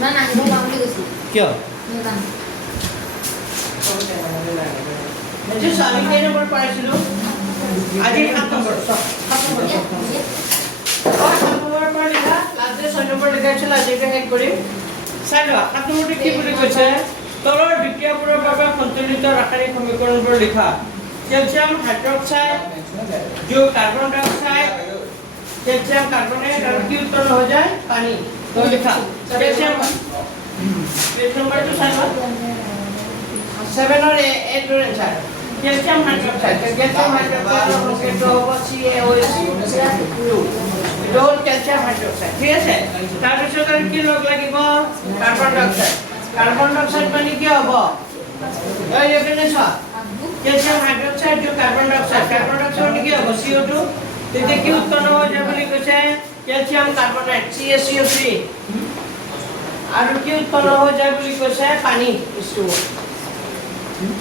না না আমি বাংলা কইছি কিয় না যে আমি কেই নম্বৰ পাইছিলো আজি 7 নম্বৰ 7 নম্বৰ পৰা লিখা লাজে 6 নম্বৰ লিখাইছিল আজি শেষ কৰিম চাই লোৱা 7 নম্বৰটো কি বুলি কৈছে তলৰ বিক্ৰিয়াবোৰৰ বাবে সন্তুলিত ৰাসায়নিক সমীকৰণবোৰ লিখা ক্যালসিয়াম হাইড্ৰক্সাইড যোগ কাৰ্বন ডাই অক্সাইড ক্যালসিয়াম কার্বনেট और কি উৎপন্ন हो जाए पानी तो लिखा ক্যালসিয়াম पेज नंबर 2 साइड 7 और 8 रो आंसर ক্যালসিয়াম হাইড্রক্সাইড তো হবে CaOH ডোল ক্যালসিয়াম হাইড্রক্সাইড ঠিক আছে তার পিছত আর কি লগ লাগিব কার্বন ডাই অক্সাইড মানে কি হবে এই এখানে ছ ক্যালসিয়াম হাইড্রক্সাইড जो কার্বন ডাই অক্সাইড কি হবে CO2 তেতে কি উৎপন্ন হৈ যায় বুলি কৈছে ক্যালসিয়াম কার্বনেট CaCO3 আৰু কি উৎপন্ন হৈ যায় বুলি কৈছে পানী ইছু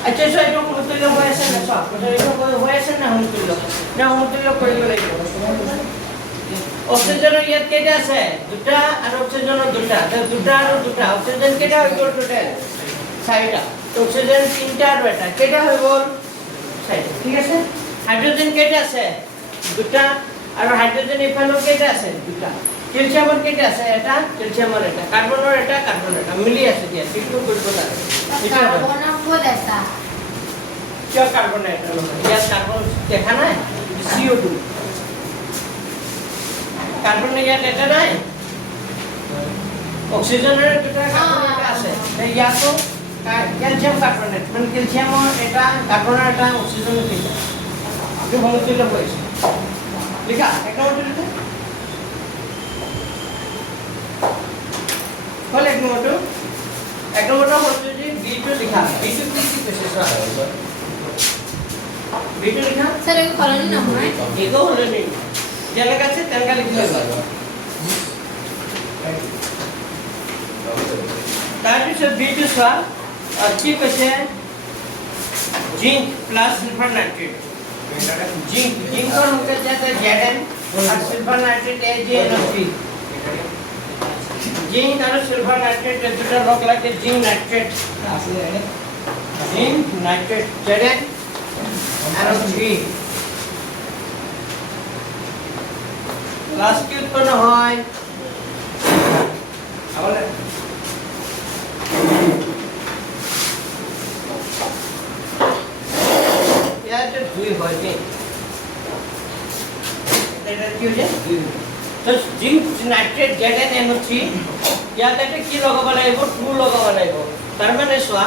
আচ্ছা সো এইটো সমতুল্য হৈ আছে না সব এইটো হৈ আছে না সমতুল্য কৰিব লাগিব অক্সিজেনৰ ইয়াত কেইটা আছে দুটা আৰু অক্সিজেনৰ দুটা আৰু দুটা অক্সিজেন কেইটা হৈ গ'ল টোটাল চাৰিটা অক্সিজেন তিনটা আৰু এটা কেইটা হৈ গ'ল চাৰিটা ঠিক আছে হাইড্ৰোজেন কেইটা আছে দুটা আৰু হাইড্ৰোজেন ইফালে কেইটা আছে দুটা ক্যালসিয়ামৰ কেইটা আছে এটা ক্যালসিয়ামৰ এটা কাৰ্বনৰ এটা মিলি আছে দিয়া ঠিকটো কৰিব লাগে কাৰ্বন কোড আছে কিয় কাৰ্বন এটা ইয়াত কাৰ্বন দেখা নাই CO2 কাৰ্বন ইয়াত এটা নাই অক্সিজেনৰ দুটা কাৰ্বন আছে ইয়াতো ক্যালসিয়াম কাৰ্বনেট মানে ক্যালসিয়ামৰ এটা কাৰ্বনৰ এটা অক্সিজেনৰ তিনটা এইটো সমতুল্য হৈছে লিখা এক নম্বৰটো লিখা হল এক নম্বৰটো হচ্ছে যে বি2 লিখা বি2 কি কৈছে চোৱা বি2 লিখা স্যার এই কলনি নহয় এগো হলে নেই যেলেকা আছে তেলকা লিখলে হবে তাৰপিছত বি2 চোৱা কি কৈছে zinc plus sulphur nitrate zinc और उनके जाते Zn और सल्फर नाइट्रेट AgNO3 जिंक और सल्फर नाइट्रेट দুটা লগ লাগে জিংক নাইট্রেট ZnNO3 প্লাস কি উৎপন্ন হয় আবার यार দুই হয় নি এটা কি হচ্ছে তো জিংক নাইট্রেট ZnNO3 ইয়াতে কি লগাব লাগিব 2 লগাব লাগিব তার মানে সোয়া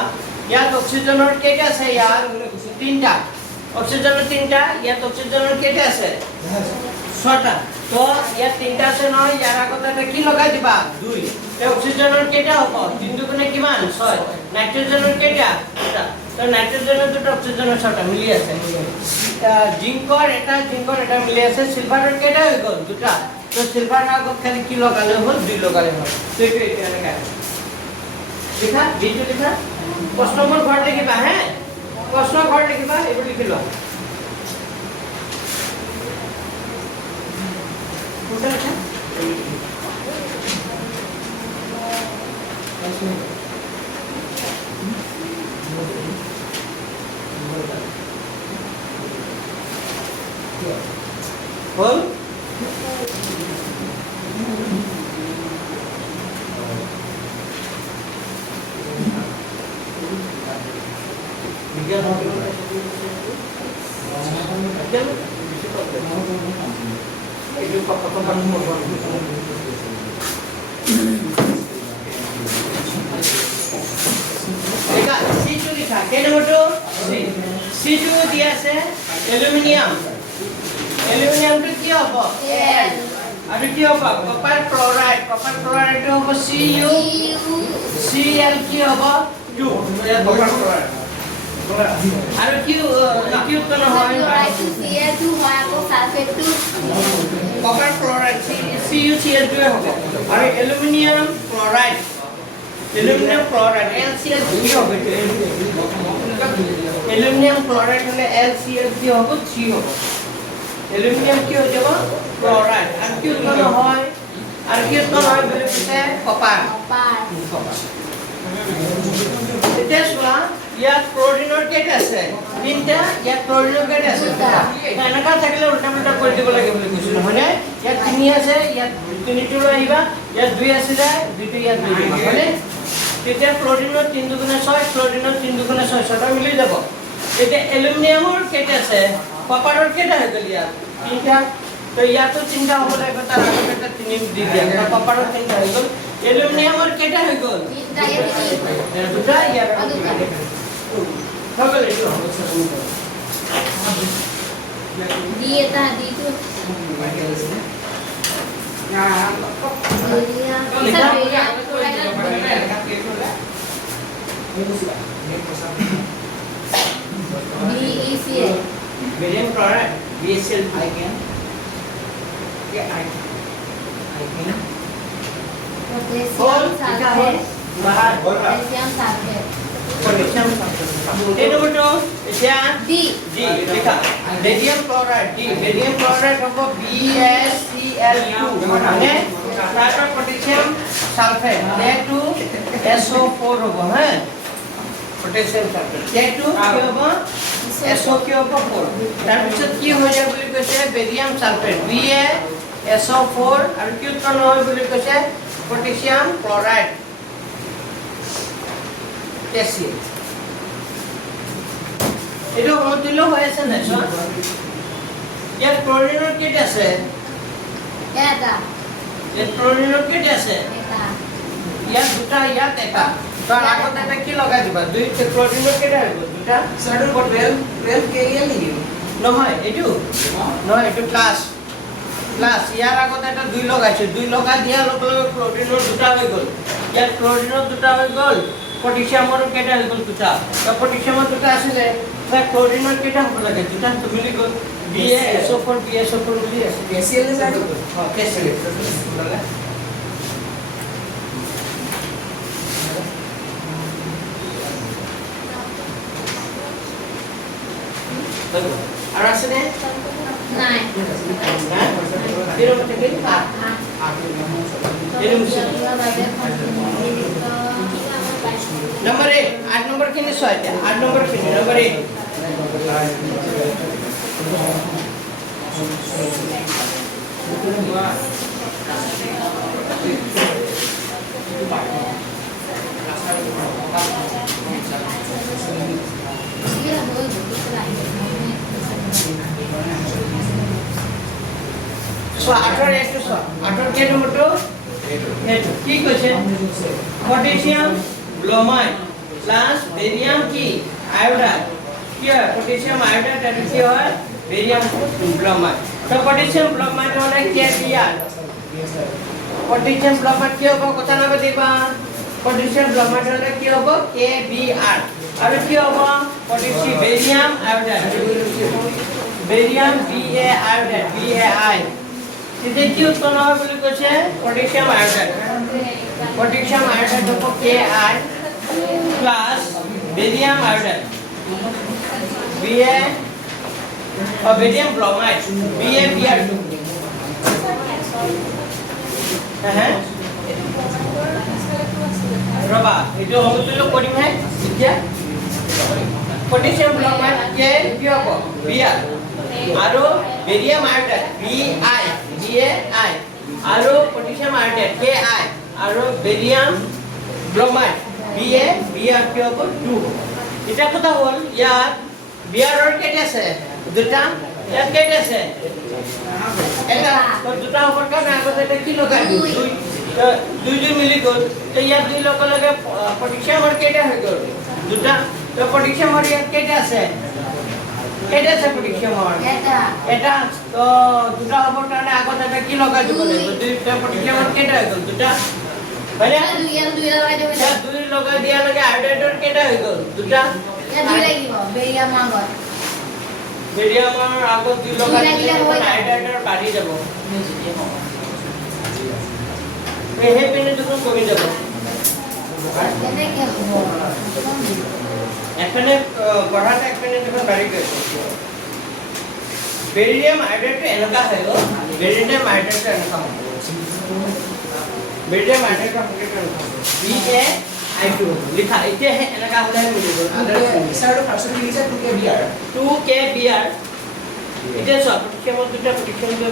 ইয়াত অক্সিজেনৰ কেইটা আছে ইয়াত তিনটা অক্সিজেনৰ তিনটা ইয়াত অক্সিজেনৰ কেইটা আছে ছটা তো ইয়াত তিনটা আছে নহয় ইয়াৰ আগতে কি লগাই দিবা 2 এই অক্সিজেনৰ কেইটা হ'ব 3 দুগুণে কিমান 6 নাইট্ৰোজেনৰ কেইটা দুটা তো নাইট্ৰোজেনৰ দুটা অক্সিজেনৰ ছটা মিলি আছে জিংকৰ এটা মিলি আছে সিলভাৰৰ কেইটা হৈ গ'ল দুটা তো সিলভাৰৰ আগত খালি কি লগালে হ'ল 2 লগালে হ'ল তো এইটো এতিয়া লগাই লিখা বিটো লিখা প্ৰশ্ন নম্বৰ ঘৰত লিখিবা হে প্ৰশ্ন ঘৰত লিখিবা এইবোৰ লিখি লোৱা হল বিজ্ঞান হবে itu potongan nomor देखा C2 लिखा के नंबर 2 C2 दिया से एल्युमिनियम तो क्या होगा Al और क्या होगा कॉपर क्लोराइड तो होगा Cu Cl क्या होगा 2 ये कॉपर क्लोराइड और क्यों उत्पन्न হয় Cl2 হয় আকৌ সালফেট2 कॉपर क्लोराइड CuCl2 হবে আর অ্যালুমিনিয়াম ক্লোরাইড LCl কি হবে অ্যালুমিনিয়াম ক্লোরাইড হলে LCl কি হবে 3 হবে অ্যালুমিনিয়াম কি হয়ে যাবে ক্লোরাইড আর কি উৎপন্ন হয় আৰু কি উৎপন্ন হয় বুলি কৈছে কপাৰ কপাৰ এতিয়া চোৱা ইয়াত ক্লৰিনৰ কেইটা আছে তিনটা ইয়াত ক্লৰিনৰ কেইটা আছে এনেকা থাকিলে উল্টা পুল্টা কৰি দিব লাগে বুলি কৈছিলো হয়নে ইয়াত তিনি আছে ইয়াত তিনিটো লৈ আহিবা ইয়াত দুই আছিলে দুইটো ইয়াত লৈ আহিবা হয়নে তেতিয়া ক্লৰিনৰ 3 দুগুণে 6 ক্লৰিনৰ 3 দুগুণে 6 ছটা মিলি যাব এতিয়া এলুমিনিয়ামৰ কেইটা আছে কপাৰৰ কেইটা হৈ গ'ল ইয়াত তিনটা তো ইয়াতো তিনটা হ'ব লাগিব তাৰ আগত এটা 3 দি দিয়া কপাৰৰ তিনটা হৈ গ'ল এলুমিনিয়ামৰ কেইটা হৈ গ'ল তিনটা ইয়াত দুটা ইয়াত হৈ গ'ল এইটো দি এটা দি টু বেৰিয়াম লিখা BeCl barium chloride BeCl I can potassium sulphate बाहर पोटेशियम सल्फेट पोटेशियम ये नंबर 2 क्या D लिखा barium chloride D barium chloride हमको BeCl2 माने primary potassium sulphate K2 SO4 होगा है पोटेशियम सल्फेट K2 क्या होगा SO क्या होगा 4 তার পিছত কি হৈ যায় বুলি কৈছে বেৰিয়াম সালফেট BaSO4 আৰু কি উৎপন্ন হয় বুলি কৈছে পটাছিয়াম ক্লোৰাইড এসিড এটো সমতুল্য হৈ আছে না সব ইয়াত ক্লোৰিনৰ কেইটা আছে এটা ইয়াত ক্লোৰিনৰ কেইটা আছে এটা ইয়াত দুটা ইয়াত এটা তাৰ আগত এটা কি লগাই দিবা দুই ক্লোৰিনৰ কেইটা হ'ব দুটা Started for 12 KL you. নহয় এইটো নহয় এইটো ক্লাস ইয়াৰ আগত এটা দুই লগাইছে দুই লগা দিয়া লগ লগ ক্লোৰিনৰ দুটা হৈ গ'ল ইয়াত ক্লোৰিনৰ দুটা হৈ গ'ল পটাছিয়ামৰ কেইটা হৈ গ'ল দুটা তো পটাছিয়ামৰ দুটা আছিলে তাৰ ক্লোৰিনৰ কেইটা হ'ব লাগে দুটা তো মিলি গ'ল BaSO4 মিলি আছে KCl is added. KCl আৰু আছে নে নাই Pero matagal pa. Number 8. 8 number kini soalnya. 8 number kini. Number 8. So, 8 के number 2 কি কৈছে potassium bromide plus barium কি iodide কি হয় potassium iodide আৰু কি হয় barium bromide তো potassium bromide মানে KBr potassium bromide কি হ'ব কথা নাবে দিবা potassium bromide মানে কি হ'ব KBr আৰু কি হ'ব potassium barium iodide barium BAI इथे की उत्पन्न হয় বুলি কৈছে পটাছিয়াম আয়োডাইড হলো Ki plus barium iodide Ba और बेरियम ब्रोमाइड BaBr2 হ্যাঁ রবা এটো সমতুল্য কৰিম হে এতিয়া পটাছিয়াম ব্ৰোমাইড কে কি হ'ব Br আৰু বেৰিয়াম আয়োডাইড BaI আৰু পটাছিয়াম আয়োডাইড Ki আৰু বেরিয়াম ব্রোমাইড Br কি হ'ব 2 এটা কথা হ'ল ইয়াত Br ৰ কেইটা আছে দুটা ইয়াত কেইটা আছে এটা তো দুটা হ'বৰ কাৰণে আগতে এটা কি লগাই দুই মিলি গ'ল তো ইয়াত দুই লগে লগে পটাছিয়ামৰ কেইটা হৈ গ'ল দুটা তো পটাছিয়ামৰ ইয়াত কেইটা আছে কেইটা আছে পটাছিয়ামৰ এটা তো দুটা হ'বৰ কাৰণে আগতে এটা কি লগাই দিব লাগিব দুইটা পটাছিয়ামৰ কেইটা হৈ গ'ল দুটা হয়নে দুই লগাই দিয়া লগে আয়োডাইডৰ কেইটা হৈ গ'ল দুটা বেৰিয়ামৰ আগত দুই লগাই দিলে আয়োডাইডৰ বাঢ়ি যাব এই পিনে দেখোন কমি যাব এখানে বঢ়াটা একপিনে দেখোন বাঢ়ি গৈছে বেৰিয়াম আয়োডাইডটো এনেকুৱা হৈ গ'ল বেৰিয়াম আয়োডাইডটো এনেকুৱা হ'ব বেৰিয়াম আইডেন্টিটি সমীকৰণ হ'ব BaI2 লিখা এতিয়াহে এনেকা হ'লে মিলিব বিচাৰটো ফাৰ্ষ্টতে লিখিছে 2kBr 2kBr এতিয়া চোৱা প্ৰতিক্ষেপৰ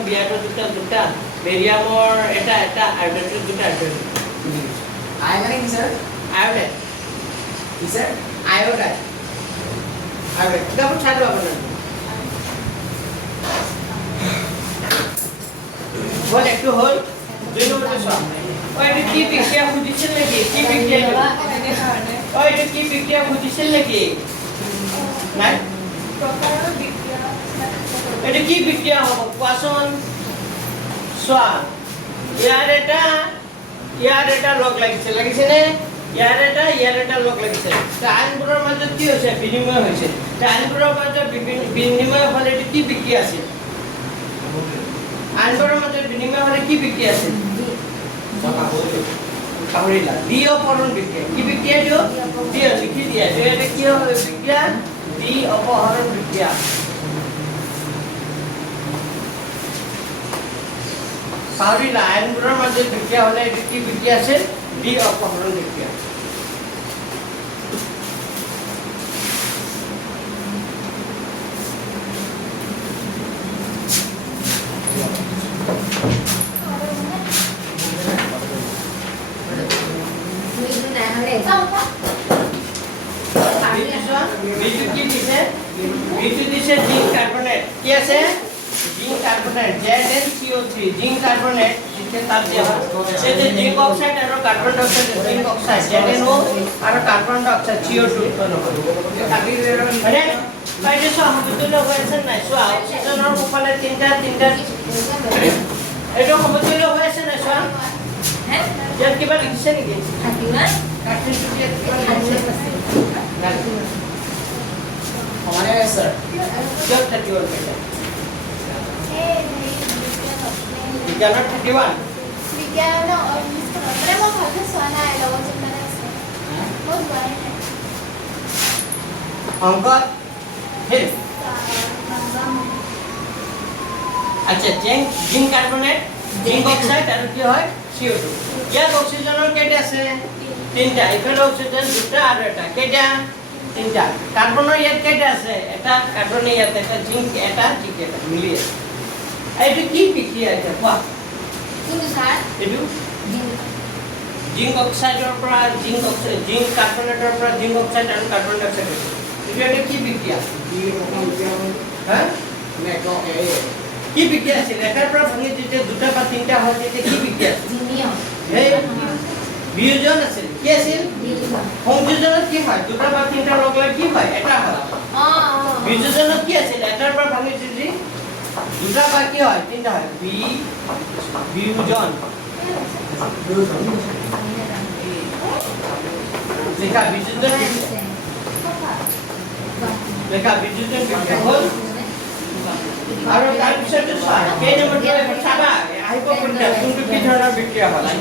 বিয়াৰ দুটা বেৰিয়ামৰ এটা আয়োডাইডৰ দুটা আয়োডাইড আই মানে কি স্যাৰ আয়োডাইড কি স্যাৰ আয়োডাইড কিতাপত চাই লওক আপোনালোকে হ'ল একটো হ'ল দুই নম্বৰটো চোৱা এইটো কি বিক্ৰিয়া সুধিছিল নেকি কি বিক্ৰিয়া এইটো কি বিক্ৰিয়া সুধিছিল নেকি নাই এইটো কি বিক্ৰিয়া হ'ব কোৱাচোন চোৱা ইয়াৰ এটা লগ লাগিছে নে ইয়াৰ এটা লগ লাগিছে আইনবোৰৰ মাজত কি হৈছে বিনিময় হৈছে আইনবোৰৰ মাজত বিনিময় হ'লে এইটো কি বিক্ৰিয়া আছিল আইনবোৰৰ মাজত বিনিময় হ'লে কি বিক্ৰিয়া আছিল পাহৰিলা দ্বি অপহৰণ বিক্ৰিয়া কি বিক্ৰিয়া দিও লিখি দিয়া এটা কি হ'ব বিক্ৰিয়া দ্বি অপহৰণ বিক্ৰিয়া পাহৰিলা আইনবোৰৰ মাজত বিক্ৰিয়া হ'লে এইটো কি বিক্ৰিয়া আছিল দ্বি অপহৰণ বিক্ৰিয়া বিজু দিছে জিংক কাৰ্বনেট কি আছে zinc carbonate ZnCO3 zinc carbonate ইতে তাত দিয়া হয় এই যে জিংক অক্সাইড আৰু কাৰ্বন ডাই অক্সাইড জিংক অক্সাইড ZnO আৰু কাৰ্বন ডাই অক্সাইড CO2 উৎপন্ন হয় মানে বাইৰে সো সমতুল্য হয়েছে নাই সো অক্সিজেনৰ উপলে তিনটা এটো সমতুল্য হয়েছে নাই সো হ্যাঁ ইয়াত কিবা লিখিছে নেকি থাকি না কাটিং টুকিয়া কিবা লিখিছে हमारे सर जब 31 बेटा विज्ञान 31 विज्ञान और इसको मैंने वो भाषा सुना है लोगों से मैंने बहुत बार है अंक फिर अच्छा जिंक कार्बोनेट जिंक ऑक्साइड और কি হয় CO2 ইয়াত অক্সিজেনৰ কেইটা আছে তিনটা ইফালে অক্সিজেন দুটা আৰু এটা কেইটা তিনটা কার্বনের ইয়াত কেইটা আছে এটা কার্বনের ইয়াত এটা জিংক এটা মিলি আছে এইটো কি বিক্রিয়া এটা কোৱা কিন্তু স্যাৰ এইটো জিংক অক্সাইডৰ পৰা জিংক কাৰ্বনেটৰ পৰা জিংক অক্সাইড আৰু কাৰ্বন ডাই অক্সাইড এইটো এটা কি বিক্ৰিয়া হ্যাঁ কি বিক্ৰিয়া আছে এটাৰ পৰা ভাঙি যেতিয়া দুটা বা তিনটা হয় তেতিয়া কি বিক্রিয়া জিনিয়ম এই বিয়োজন আছে কি আছিল সংযোজনত কি হয় দুটা বা তিনটা লগ লাগি কি হয় এটা হয় বিয়োজনত কি আছিল এটাৰ পৰা ভাঙি যদি দুটা বা কি হয় তিনটা হয় বিয়োজন লেখা বিয়োজন কি হ'ল আৰু তাৰ পিছত কেই নম্বৰটো চাবা আহিব কোনটা কোনটো কি ধৰণৰ বিক্ৰিয়া হয়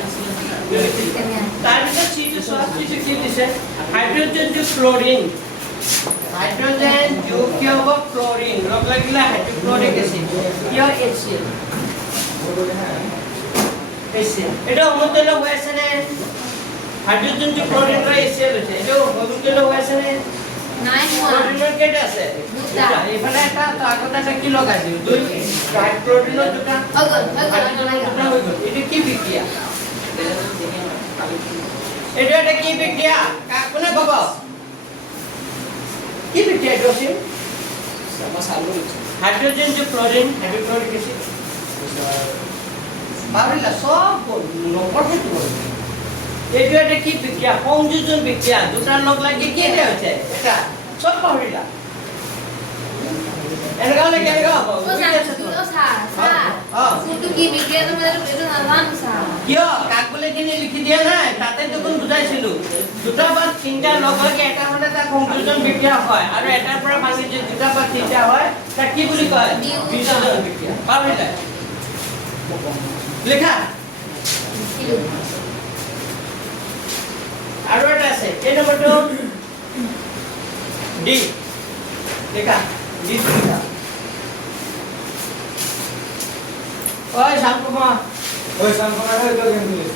তাৰপিছত চিটো সহজটো কি দিছে হাইড্ৰোজেন টু ফ্লোৰিন হাইড্ৰোজেন যোগ কি হ'ব ফ্লোৰিন লগ লাগিলে হাইড্ৰোক্লোৰিক এসিড কি হয় HCl এটা সমতুল্য হৈ আছে নে হাইড্ৰোজেন টু ফ্লোৰিন ৰ HCl আছে এটা সমতুল্য হৈ আছে নে নাই ফ্লোৰিনৰ কেইটা আছে দুটা এইফালে এটা তো আগতে এটা কি লগাইছিল দুই হাইড্ৰোজেনৰ দুটা হৈ গ'ল এটা কি বিক্ৰিয়া এটা একটা কি বিক্রিয়া কোনে কব কি বিক্রিয়া এটা আছে hydrogen to fluorine hydrochloric acid পারলা সব নম্বর হতে বলে এটা একটা কি বিক্রিয়া সংযোজন বিক্রিয়া দুটা লগ লাগি কি এটা হচ্ছে এটা সব পারলা এনেকা হলে কেনেকা হ'ব কিন্তু কি বিক্রিয়া তোমাদের এটা নাজানো স্যার কিয় কাক বলে কিনে লিখি দিয়া নাই তাতে দেখোন বুজাইছিলো দুটা বা তিনটা লগ লাগি এটা মানে তা সংযোজন বিক্রিয়া হয় আৰু এটাৰ পৰা ভাঙি যে দুটা বা তিনটা হয় তা কি বুলি কয় বিয়োজন বিক্রিয়া পাবলিলা লেখা আৰু এটা আছে এই নম্বৰটো ডি লেখা ডি লেখা ওই শামকুমাৰ ওই সংখ্যাটা হয়তো কেন দিলে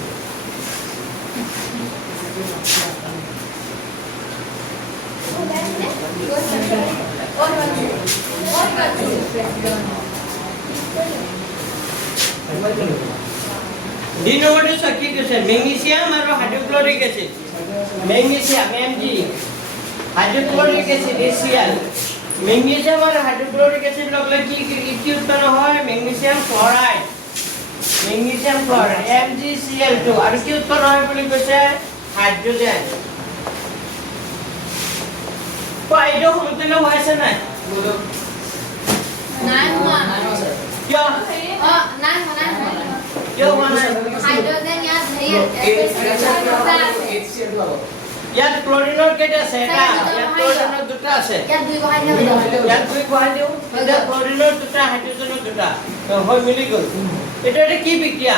আছিলে অন দুই নম্বৰটো চোৱা কি কৈছে মেগনেছিয়াম আৰু hydrochloric acid magnesium Mg hydrochloric acid HCl magnesium আৰু হাইড্ৰক্লৰিক এচিড লগলে কি উৎপন্ন হয় মেগনেছিয়াম ক্লৰাইড MgCl2 আৰু কি উৎপন্ন হয় বুলি কৈছে হাইড্ৰজেন পাইটো সমতুল্য হৈ আছে নাই নাই হোৱা কিয় নাই হোৱা কিয় হোৱা নাই হাইড্ৰজেন ইয়াত HCl2 পাব ইয়াত ক্লোৰিনৰ কেইটা আছে এটা ইয়াত ক্লোৰিনৰ দুটা আছে ইয়াত দুই বহাই দিওঁ ইয়াত দুই বহাই দিওঁ এতিয়া ক্লোৰিনৰ দুটা হাইড্ৰজেনৰ দুটা তো হৈ মিলি গ'ল এটা কি বিক্ৰিয়া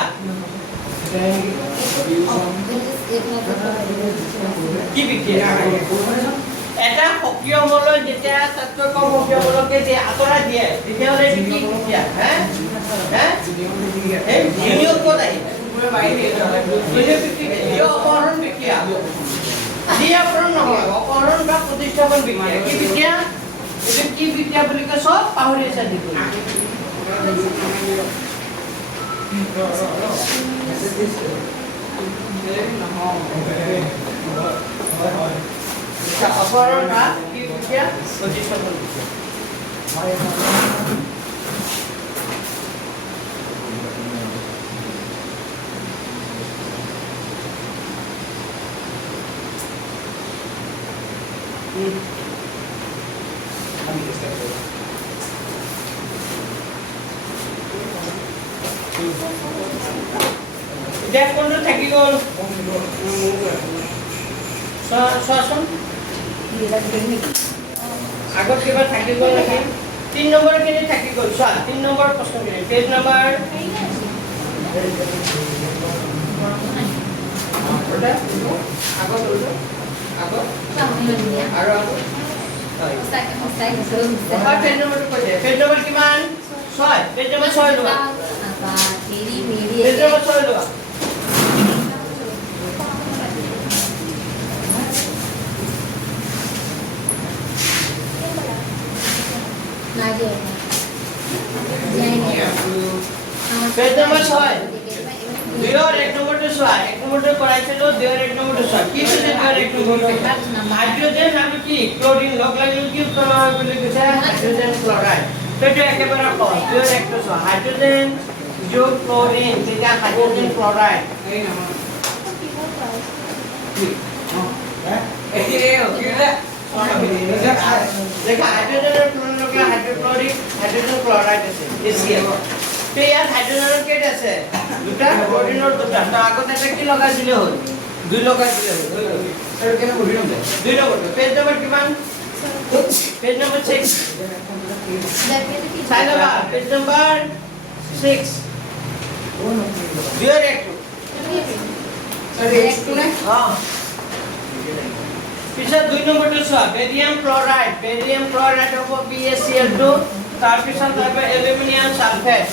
কি বিক্ৰিয়া এটা সক্ৰিয় মৌলই যেতিয়া তাতকৈ কম সক্ৰিয় মৌলকে দিয়ে আঁতৰাই দিয়ে তেতিয়াহ'লে এইটো কি বিক্ৰিয়া এই বিনিয়োগ ক'ত আহিলে বিনিয়োগ বিক্ৰিয়া অপহৰণ বিক্ৰিয়া দিয়াপৰণ নহয় অপহৰণ বা প্ৰতিস্থাপন বিক্ৰিয়া কি বিক্ৰিয়া এইটো কি বিক্ৰিয়া বুলি কয় চব পাহৰি আছে দেখোন অপহৰণ বা কি বিক্ৰিয়া প্ৰতিস্থাপন বিক্ৰিয়া এতিয়া কোনটো থাকি গ'ল চোৱাচোন আগত কিবা থাকি গ'ল নেকি 3 নম্বৰ খিনি থাকি গ'ল চোৱা 3 নম্বৰ প্ৰশ্নখিনি পেজ নম্বৰ আৰু পেজ নম্বৰ কিমান 6 পেজ নম্বৰ 6 লোৱা পেজ নম্বৰ 6 লোৱা পেজ নম্বৰ 6 দুইৰ এক নম্বৰটো চোৱা এক নম্বৰটো কৰাইছিলো দুইৰ এক নম্বৰটো চোৱা কি কৈছে দুইৰ এক নম্বৰটো হাইড্ৰজেন আৰু কি ক্লোৰিন লগ লাগি কি উৎপন্ন হয় বুলি কৈছে হাইড্ৰজেন ক্লোৰাইড সেইটো একেবাৰে সহজ দুইৰ একটো চোৱা হাইড্ৰজেন যোগ ক্লোৰিন তেতিয়া হাইড্ৰজেন ক্লোৰাইড দেখা হাইড্ৰজেন আৰু ক্লোৰিন লগ হাইড্ৰক্লোৰিক হাইড্ৰজেন ক্লোৰাইড আছে HCl তো ইয়াত হাইড্ৰজেনৰ কেইটা আছে দুটা ক্লোৰিনৰ দুটা তো আগতে এটা কি লগাই দিলে হ'ল দুই লগাই দিলে হ'ল আৰু কেনে বহি নম দুই নম্বৰ পেজ নম্বৰ কিমান পেজ নম্বৰ 6 চাই লবা পেজ নম্বৰ 6 দুইৰ একটো পিছত 2 নম্বৰটো চোৱা বেৰিয়াম ক্লোৰাইড হ'ব BaCl2 তাৰ পিছত হবে aluminium sulphate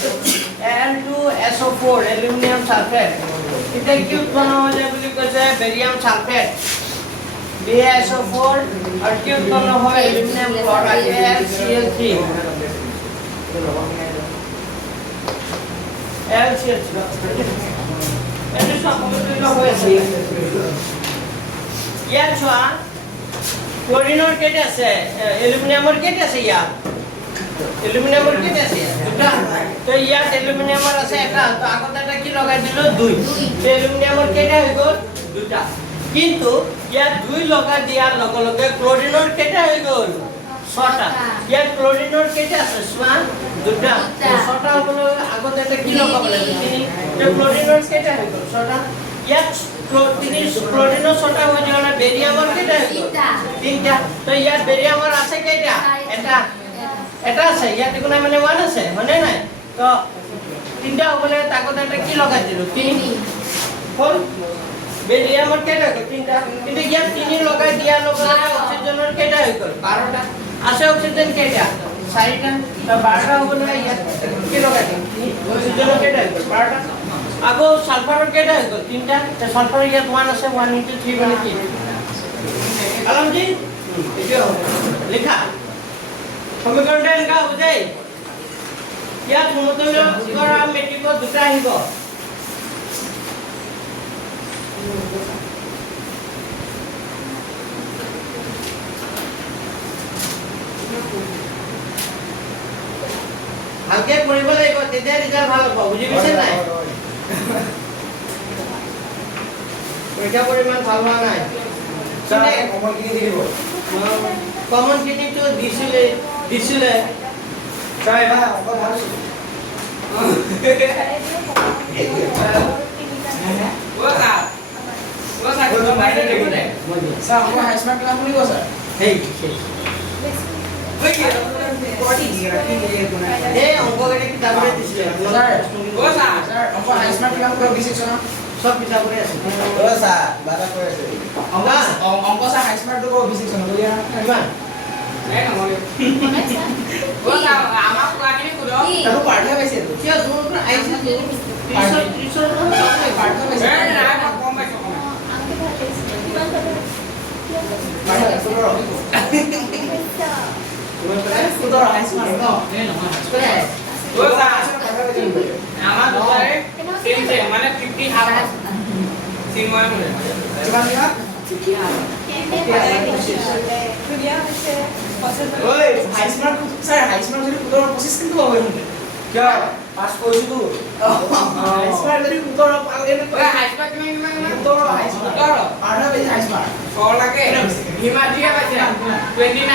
Al2SO4 aluminium sulphate এটা কি উৎপন্ন হয় বুলি কৈছে বেৰিয়াম সালফেট BaSO4 আৰু কি উৎপন্ন হয় এলুমিনিয়াম ক্লোৰাইড AlCl3 এটো সমতুল্য হৈ আছে ইয়াত চোৱা ক্লোৰিনৰ কেইটা আছে এলুমিনিয়ামৰ কেইটা আছে ইয়াত এলুমিনিয়ামৰ কেইটা আছে দুটা তো ইয়াত এলুমিনিয়ামৰ আছে এটা তো আগতে এটা কি লগাই দিলো দুই তো এলুমিনিয়ামৰ কেইটা হৈ গ'ল দুটা কিন্তু ইয়াত দুই লগাই দিয়াৰ লগে লগে ক্লোৰিনৰ কেইটা হৈ গ'ল ছটা ইয়াত ক্লোৰিনৰ কেইটা আছে চোৱা দুটা ছটা হ'বলৈ আগতে এটা কি লগাব লাগে তিনি তো ক্লোৰিনৰ কেইটা হৈ গ'ল ছটা ইয়াত ক্লোৰিনৰ ছটা হৈ গ'ল বেৰিয়ামৰ কেইটা হৈ গ'ল তিনটা তো ইয়াত বেৰিয়ামৰ আছে কেইটা এটা আছে ইয়াত কোনো মানে 1 আছে মানে নাই তো তিনটা হ'বলৈ আগতে এটা কি লগাই দিলো তিনি হ'ল বেৰিয়ামৰ কেইটা হৈ গ'ল তিনটা কিন্তু ইয়াত তিনি লগাই দিয়াৰ লগে লগে অক্সিজেনৰ কেইটা হৈ গ'ল 12টা আছে অক্সিজেন কেইটা 4টা তো 12টা হ'বলৈ ইয়াত কি লগাই দিম অক্সিজেনৰ কেইটা হৈ গ'ল 12টা আকৌ সালফাৰৰ কেইটা হৈ গ'ল তিনটা তো সালফাৰ ইয়াত 1 আছে 1 * 3 মানে কি আলমজি লিখা সমীকৰণটা এনেকুৱা হ'ব যে ইয়াত সমতুল্য কৰা মেট্ৰিকত দুটা আহিব ভালকে পঢ়িব লাগিব তেতিয়া ৰিজাল্ট ভাল হ'ব বুজি পাইছে নাই পৰীক্ষা পৰিমাণ ভাল হোৱা নাই কমন খিনিটো দিছিলে সব কিতাপৰে আছে অংক চা হাই স্মাৰ্ট টো কো বিসিক সন বলিয়া কিমান আমাক কোৱাখিনি কুলো তাকো পাৰ্থ পাইছে তো কিয় দূৰ আইছে 30 পাৰ্থ পাইছে কম পাইছো আংকে ভাল লাগিছে কিমান কথা পাৰ্থ সুন্দৰ সুন্দৰ হাই স্মাৰ্ট ন আমাৰ দুটাৰে সেম মানে 50 হাফ সিনময় মৰে কিমান দিনা ওই হাই স্মাৰ্ট স্যাৰ হাই স্মাৰ্ট যদি 25 কিন্তু হবে क्या पास কৰিছো তো হাই স্মার্ট যদি 15 পালে না ওই হাই স্কুল কিমান 15 হাই স্মার্ট 15 আধা বেশি হাই স্মার্ট 100 লাগে হিমাদ্রিয়া পাইছে 29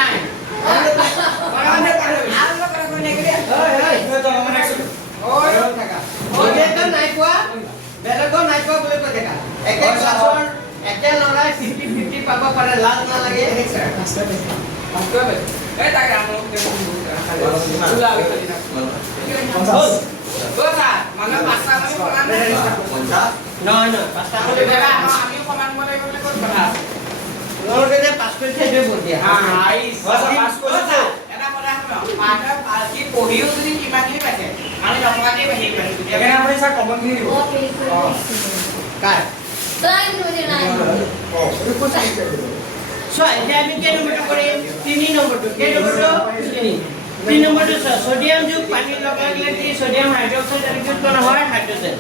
মানে পারে আর লোক করে কোনে গলি ওই তো মানে ওই থাকা ওকে তো নাই কোৱা বেলেগৰ নাই কোৱা বুলি কৈ দেখা একে ক্লাছৰ একে লৰাই 50 পাব পাৰে লাজ নালাগে স্যাৰ পাঁচটা বেশি পাঁচটা পাইছে এই তাকে আমক চুলা আলি কৰি থাক ওসা মানে পাঁচটা আমি সমান নহয় নহয় পাঁচটা আমি দেবা আমি সমান বলে গলে ক'ত কথা তোমালোকে যে পাছ কৰি থৈ দিয়া ওসা পাস কৰিছা এটা কথা শুনো পাঠা আজি পঢ়িও যদি কিমানখিনি পাইছে আমি নপকাতে পাইছে এখানে আপুনি স্যার কমন কি দিব কাৰ তাই বুঝে নাই ও কোথায় আছে চোৱা এতিয়া আমি কেই নম্বৰটো কৰিম 3 নম্বৰটো কেই নম্বৰটো 3 নম্বৰটো সোডিয়াম যোগ পানী লগালে কি সোডিয়াম হাইড্ৰক্সাইড এলিমেন্ট কোন হয় হাইড্ৰোজেন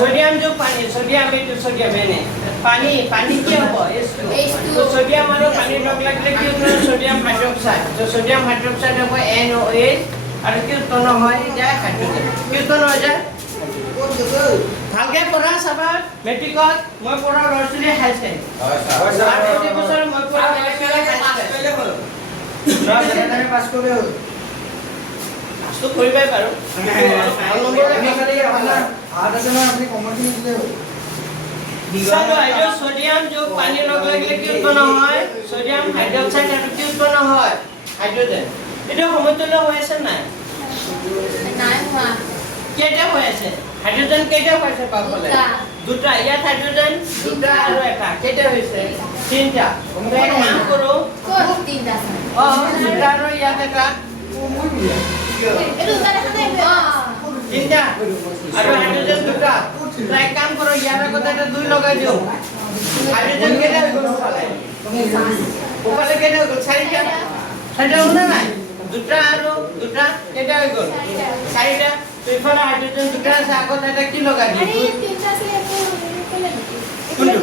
সোডিয়াম যোগ পানী সোডিয়াম এইটো সোডিয়াম এনে পানী কি হ'ব H2 তো সোডিয়াম আৰু পানী লগালে কি হ'ব সোডিয়াম হাইড্ৰক্সাইড তো সোডিয়াম হাইড্ৰক্সাইড হ'ব NOH আৰু কি উৎপন্ন হয় যায় হাইড্ৰোজেন কি উৎপন্ন হৈ যায় ভালকে পঢ়া চাবা মেট্ৰিকত মই পঢ়া ল'ৰা-ছোৱালী হাইছে হয় ছাৰ প্ৰতি বছৰ মই পঢ়া ল'ৰা-ছোৱালী হাইছে পাস কৰবে তো কৰিবই পাৰো ভাল নম্বৰ আপনি কমন কি দিলে চালো আইডো সোডিয়াম যোগ পানী লগ লাগিলে কি উৎপন্ন হয় সোডিয়াম হাইড্ৰক্সাইড আৰু কি উৎপন্ন হয় হাইড্ৰোজেন এটা সমতুল্য হৈ আছে নাই নাই হোৱা কেইটা হৈ আছে হাইড্ৰোজেন কেইটা হৈ আছে পাবলে দুটা ইয়াত হাইড্ৰোজেন দুটা আৰু এটা কেইটা হৈছে তিনটা মই নাম কৰো ক'ত তিনটা দুটা আৰু ইয়াত এটা এইটো উত্তৰ দেখা নাই তিনটা আৰু হাইড্ৰোজেন দুটা তাই কাম কৰো ইয়াৰ আগত এটা দুই লগাই দিও হাইড্ৰোজেন কেইটা হৈ গ'ল ওপৰলে কেইটা হৈ গ'ল চাৰিটা হ'ল না নাই দুটা আৰু দুটা কেইটা হৈ গ'ল চাৰিটা তো ইফালে হাইড্ৰোজেন দুটা আছে আগত এটা কি লগাই দিও আৰে তিনটা আছে একো কলে কোনটো?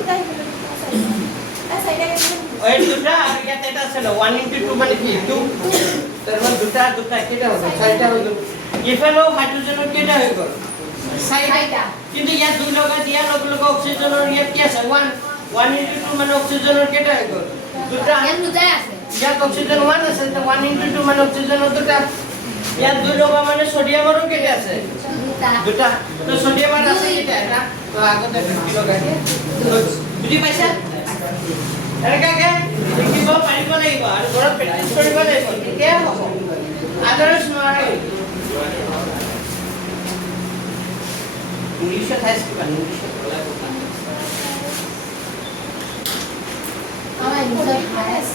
সাইডে ওই দুটা আৰু ইয়াত এটা আছে 1 into 2 মানে কি 2 তাৰমানে দুটা কেইটা হৈ গ'ল চাৰিটা হৈ গ'ল ইফালেও হাইড্ৰোজেনৰ কেইটা হৈ গ'ল চাৰিটা কিন্তু ইয়াত দুই লগাই দিয়া লগ অক্সিজেনৰ ইয়াত কি আছে 1 into 2 মানে অক্সিজেনৰ কেইটা হৈ গ'ল দুটা ইয়াত দুটাই আছে ইয়াত অক্সিজেন 1 আছে তো 1 into 2 মানে অক্সিজেনৰ দুটা ইয়াত দুই লগা মানে সোডিয়ামৰো কেইটা আছে দুটা তো সোডিয়ামৰ আছে কেইটা এটা তো আগতে কি লগাই দিয়া বুজি পাইছা এনেকাকে লিখিব পাৰিব লাগিব আৰু ঘৰত প্ৰেক্টিছ কৰিব লাগিব তেতিয়া হ'ব আদাৰ্ছ নোৱাৰে ইংলিছত হাইস্কুল ইংলিছত আমাৰ ইংলিছত হাইছ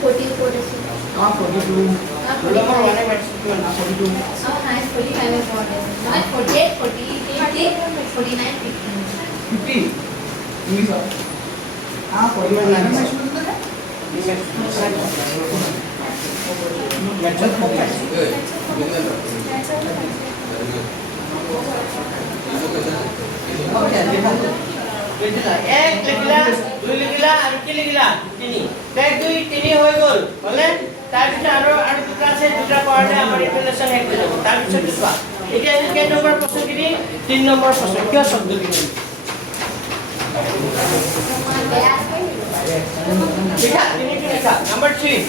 40 ক'ত আছে আমাৰ 42 ওলামৰ মানে মাইছিটো না 42 আমাৰ হাইছ 45 ক'ত আছে 48 48 49 50 50 ইংলিছত পৰিমাণ নাই মেথছত কম পাইছোঁ এক লিখিলা দুই লিখিলা আৰু কি লিখিলা তিনি এক দুই তিনি হৈ গ'ল হলে তাৰপিছত আৰু দুটা আছে দুটা কৰাতে আমাৰ ইকুৱেশ্যন শেষ হৈ যাব তাৰপিছত চোৱা এতিয়া কেই নম্বৰ প্ৰশ্নখিনি 3 নম্বৰ প্ৰশ্ন কিয় শব্দ লিখিম লিখা তিনিটো লিখা নম্বৰ 3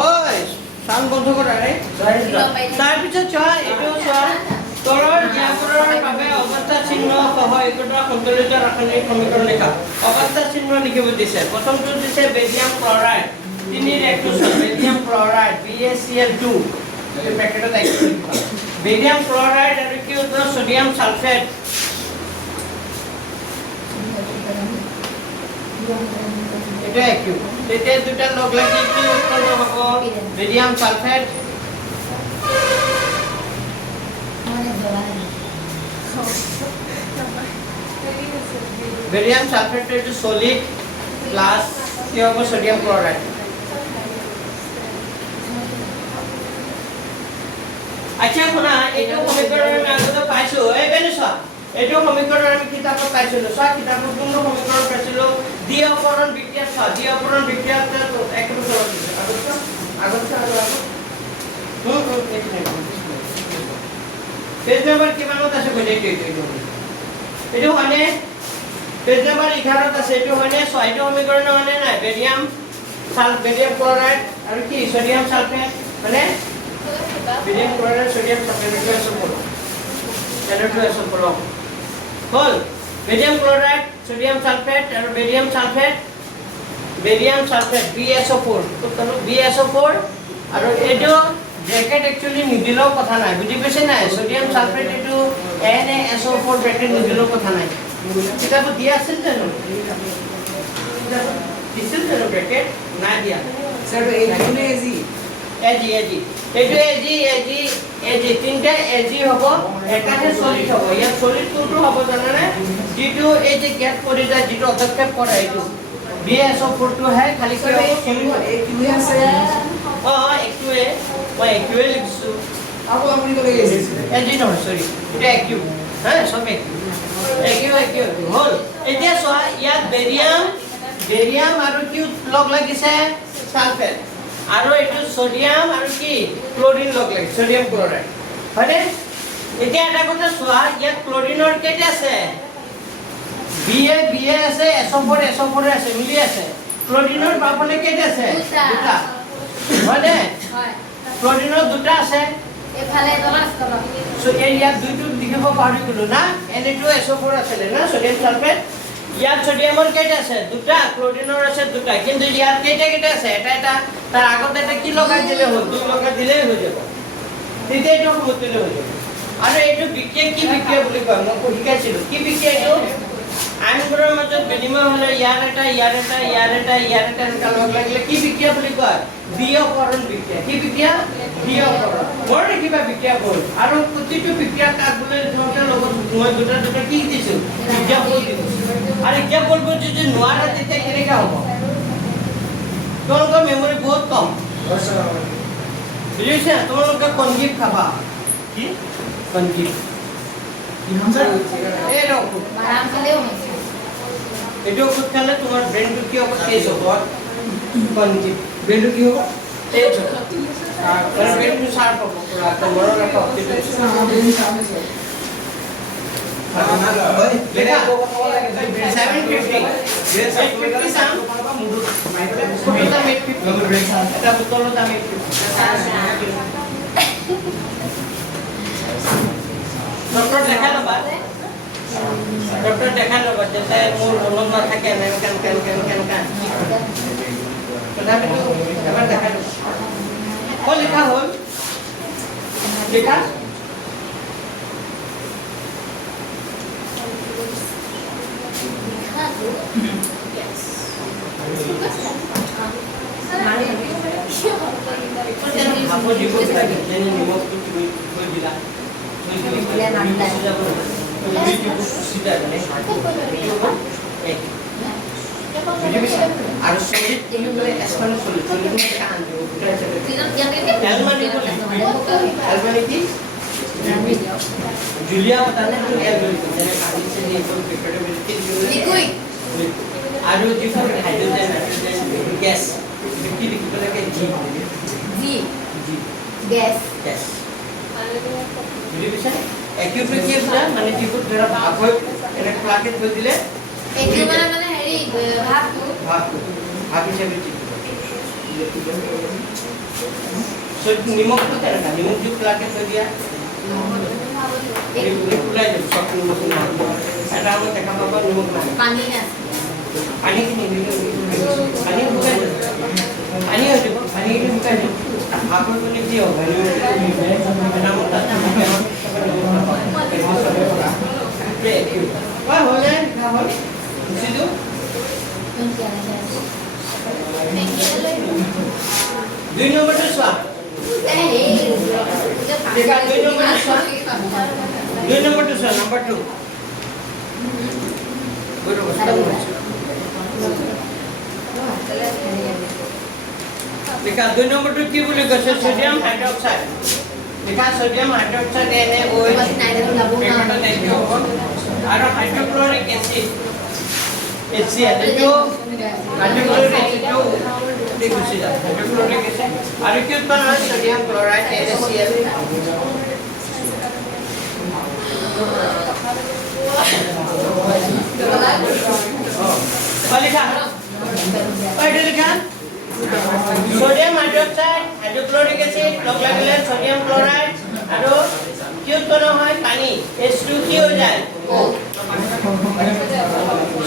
ওই সাউন্ড বন্ধ কৰা ৰে তাৰপিছত চোৱা এইটো চোৱা তলৰ জ্ঞাপনৰ বাবে অৱস্থা চিহ্ন সহ একোটা সন্তুলিত ৰাসায়নিক সমীকৰণ লিখা অৱস্থা চিহ্ন লিখিব দিছে প্ৰথমটো দিছে barium chloride 3 barium chloride BaCl2 এই পেকেটত একটো লিখা বেৰিয়াম ক্লৰাইড আৰু কি উত্তৰ সোডিয়াম সালফেট এটা একু তেতে দুটা লগ লাগি কি উৎপন্ন হ'ব barium sulphate barium sulphate is solid plus কি হ'ব সোডিয়াম ক্লোৰাইড আচ্ছা শুনা এইটো সমীকৰণ আগতে পাইছো এই বেনিছা এইটো সমীকৰণ আমি কিতাপত পাইছিলো সব কিতাপত কোনটো সমীকৰণ পাইছিলো ডি অপৰণ বিক্ৰিয়া ডি অপৰণ বিক্রিয়াত একটো আগত পেজ নাম্বার কিমানত আছে কই এইটো মানে পেজ নাম্বার 11 আছে এইটো মানে 6টো সমীকৰণ মানে নাই বেৰিয়াম ক্লোৰাইড আৰু কি সোডিয়াম সালফেট মানে বেৰিয়াম ক্লোৰাইড সোডিয়াম সালফেট এটো আছে পড়ো হল বেৰিয়াম ক্লোৰাইড সোডিয়াম সালফেট আৰু বেৰিয়াম সালফেট BSO4 তো কলো BSO4 আৰু এটো ব্র্যাকেট একচুয়ালি নিদিলেও কথা নাই বুঝি পাইছে নাই সোডিয়াম সালফেট এটো NaSO4 ব্র্যাকেট নিদিলেও কথা নাই কিতাব দিয়া আছে জানো দিছিল জানো ব্র্যাকেট না দিয়া স্যার তো এইখানে এজি এজি এটো এজি তিনটা এজি হ'ব এটাহে সলিড হ'ব ইয়াত সলিড কোনটো হ'ব জানানে যেটো এই যে গ্যাপ কৰি যায় যেটো অবক্ষেপ কৰে এইটো BSO4 টো হে খালি কি হ'ব সলিড এইটোৱে আছে একটুৱে মই একটুৱে লিখছো আকৌ আপুনি কলে এজি এজি নহয় সৰি এটা একটু হ্যাঁ সব একটু হল এতিয়া চোৱা ইয়াত বেৰিয়াম আৰু কি লগ লাগিছে সালফেট আৰু এইটো সোডিয়াম আৰু কি ক্লোৰিন লগ লাগিছে সোডিয়াম ক্লোৰাইড হয়নে এতিয়া এটা কথা চোৱা ইয়াত ক্লোৰিনৰ কেইটা আছে BA আছে SO4 আছে মিলি আছে ক্লোৰিনৰ বাফলে কেইটা আছে দুটা হয়নে হয় ক্লোৰিনৰ দুটা আছে এফালে তলাস কৰা সো ইয়াত দুইটো লিখিব পাৰি গলো না Na2SO4 আছে না সোডিয়াম সালফেট ইয়াত সোডিয়ামৰ কেইটা আছে দুটা ক্লোৰিনৰ আছে দুটা কিন্তু ইয়াত কেইটা আছে এটা তাৰ আগতে এটা কি লগাই দিলে হ'ল দুই লগাই দিলেই হৈ যাব তেতিয়া এইটো সমতুল্য হৈ যাব আৰু এইটো বিক্ৰিয়া কি বিক্ৰিয়া বুলি কয় মই শিকাইছিলো কি বিক্ৰিয়া এইটো আইনবোৰৰ মাজত বিনিময় হলে ইয়াৰ এটা এনেকা লগ লাগিলে কি বিক্ৰিয়া বুলি কয় বিঅপৰণ বিক্ৰিয়া কি বিক্ৰিয়া বিঅপৰণ মোৰ কিবা বিক্ৰিয়া হ'ল আৰু প্ৰতিটো বিক্ৰিয়া কাক বোলে দুটা লগত মই দুটা কি দিছো বিক্ৰিয়া বল দিছো আৰু কিয় বলব যদি নোৱাৰা তেতিয়া কেনেকা হ'ব তোমালোকৰ মেমৰি বহুত কম বুজিছা তোমালোকে কনজিভ খাবা কি কনজিভ এই ৰখো বাৰাম খালেও হৈছে এইটো ঔষধ খালে তোমাৰ ব্ৰেইনটো কি হ'ব তেজ হ'ব কনজিভ ব্ৰেইনটো কি হ'ব তেজ হ'ব আৰু ব্ৰেইনটো শাৰ্প হ'ব পুৰা মনত ৰাখক লেখা 750 চাম ফুটৰ দাম 850 এটা বোতলৰ দাম 850 ডক্টৰ দেখাই ল'বা যাতে মোৰ মনত নাথাকে কেন তথাপিতো এবাৰ দেখাই ল'বা লিখা হ'ল লিখা Yes. ভাপত দিব লাগে যেনে নিমখটো তুমি থৈ দিলা আৰু চলিত এইটো বোলে এছপান চলিত কাণ এলমানি কি জুলিয়া बताने तो एल যেনে পানী চেনি এইবোৰ পেপাৰবিলিটি লিকুইড আৰু যিখন হাইড্ৰোজেন নাইট্ৰোজেন গ্যাস কি লিখিব লাগে জি গ্যাস বুঝি পাইছা একিউপ্ৰিক কি আছে মানে টিপুত ধৰা ভাগত এটা প্লাকেট থৈ দিলে একিউ মানে হেৰি ভাবটো ভাগ হিচাপে টিপুত নিমখটো কেনেকা নিমখ যি প্লাকেট থৈ দিয়া ওলাই যাব সব নিমখ এটা আমরা দেখা পাবো নিমখ না পানী না পানী কি পানী শুকাই পানী হইছে পানী কি শুকাই ভাগৰ মানে কি হ'ব এটা মত হলে হল বুঝিছো দুই নম্বৰটো চোৱা देखा दो नंबर टू सर नंबर 2 देखा 2 नंबर 2 की बोले गसे सोडियम हाइड्रोक्साइड देखा सोडियम हाइड्रोक्साइड NaOH पेमेंट देखियो और हाइड्रोक्लोरिक एसिड HCl जो हाइड्रोक्लोरिक एसिड जो देखो सीधा हाइड्रोक्लोरिक एसिड और क्या उत्पन्न है सोडियम क्लोराइड NaCl लिखा लिखा सोडियम हाइड्रोक्साइड हाइड्रोक्लोरिक एसिड लग लागले सोडियम क्लोराइड और কি উৎপন্ন হয় পানী H2 কি হৈ যায়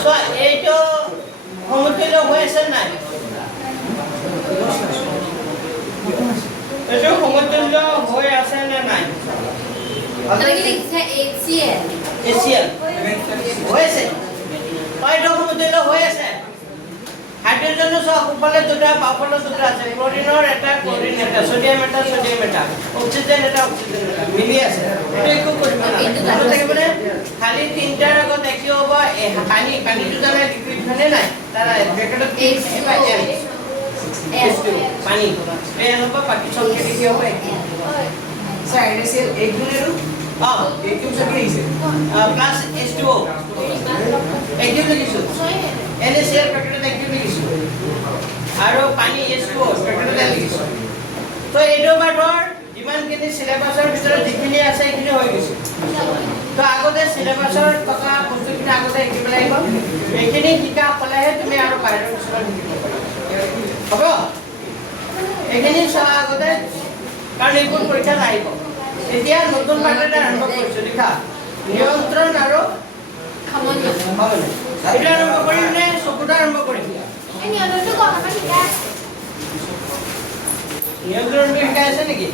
সো এইটো সমতুল্য হৈ আছে নাই এইটো সমতুল্য হৈ আছে নে নাই মানে কি লিখছে HCl হৈ আছে এইটো সমতুল্য হৈ আছে হাইড্ৰোজেন সহ উপলে দুটা বাফলে দুটা আছে ক্লোৰিনৰ এটা ক্লোৰিন এটা সোডিয়াম এটা অক্সিজেন এটা মিলি আছে এটো একো কৰিব না থাকিবনে খালি তিনটাৰ আগত কি হ'ব পানীটো জানে লিকুইড মানে নাই তাৰ ব্ৰেকেটত কি পাই যায় পানী এই হ'ব বাকি সব কি হ'ব স্যার NaCl এক গুণের এক কিউ সব দিছে প্লাস H2O একই লিখিছো NaCl ব্ৰেকেটত একই লিখিছো আৰু পানী H2O ব্ৰেকেটত লিখিছো তো এইটো বাটৰ যিমানখিনি সিলেবাসৰ ভিতৰত যিখিনি আছে এইখিনি হৈ গৈছে তো আগতে সিলেবাসৰ কথা বস্তুখিনি আগতে শিকিব লাগিব এইখিনি শিকা হ'লেহে তুমি আৰু বাহিৰৰ কিছুমান শিকিব পাৰিবা হ'ব এইখিনি চোৱা আগতে কাৰণ এইবোৰ পৰীক্ষা আহিব এতিয়া নতুন পাঠটা আৰম্ভ কৰিছো লিখা নিয়ন্ত্ৰণ আৰু সমন্বয় এটা আৰম্ভ কৰিম নে চকুটা আৰম্ভ কৰিম এই নিয়ন্ত্ৰণটো কথা শিকাই নিয়ন্ত্ৰণটো শিকাই আছে নেকি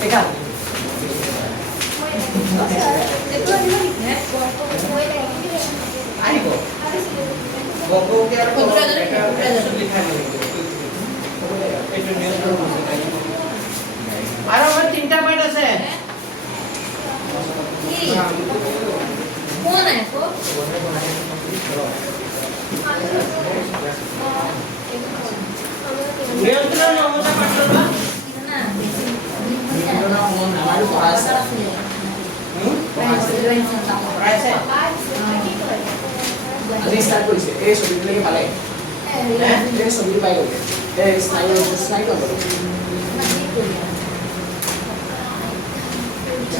দেখা আহিব বংগকে আৰু লিখা এইটো নিয়ন্ত্ৰণ আৰু আমাৰ তিনটা পাৰ্ট আছে কোন আছে কো নিয়ন্ত্ৰণ ক্ষমতা পাৰ্টটো বা আজি স্টাৰ্ট কৰিছে এই ছবিটোলৈকে পালে এই ছবিটো পাই গ'ল এই স্লাইড হ'ব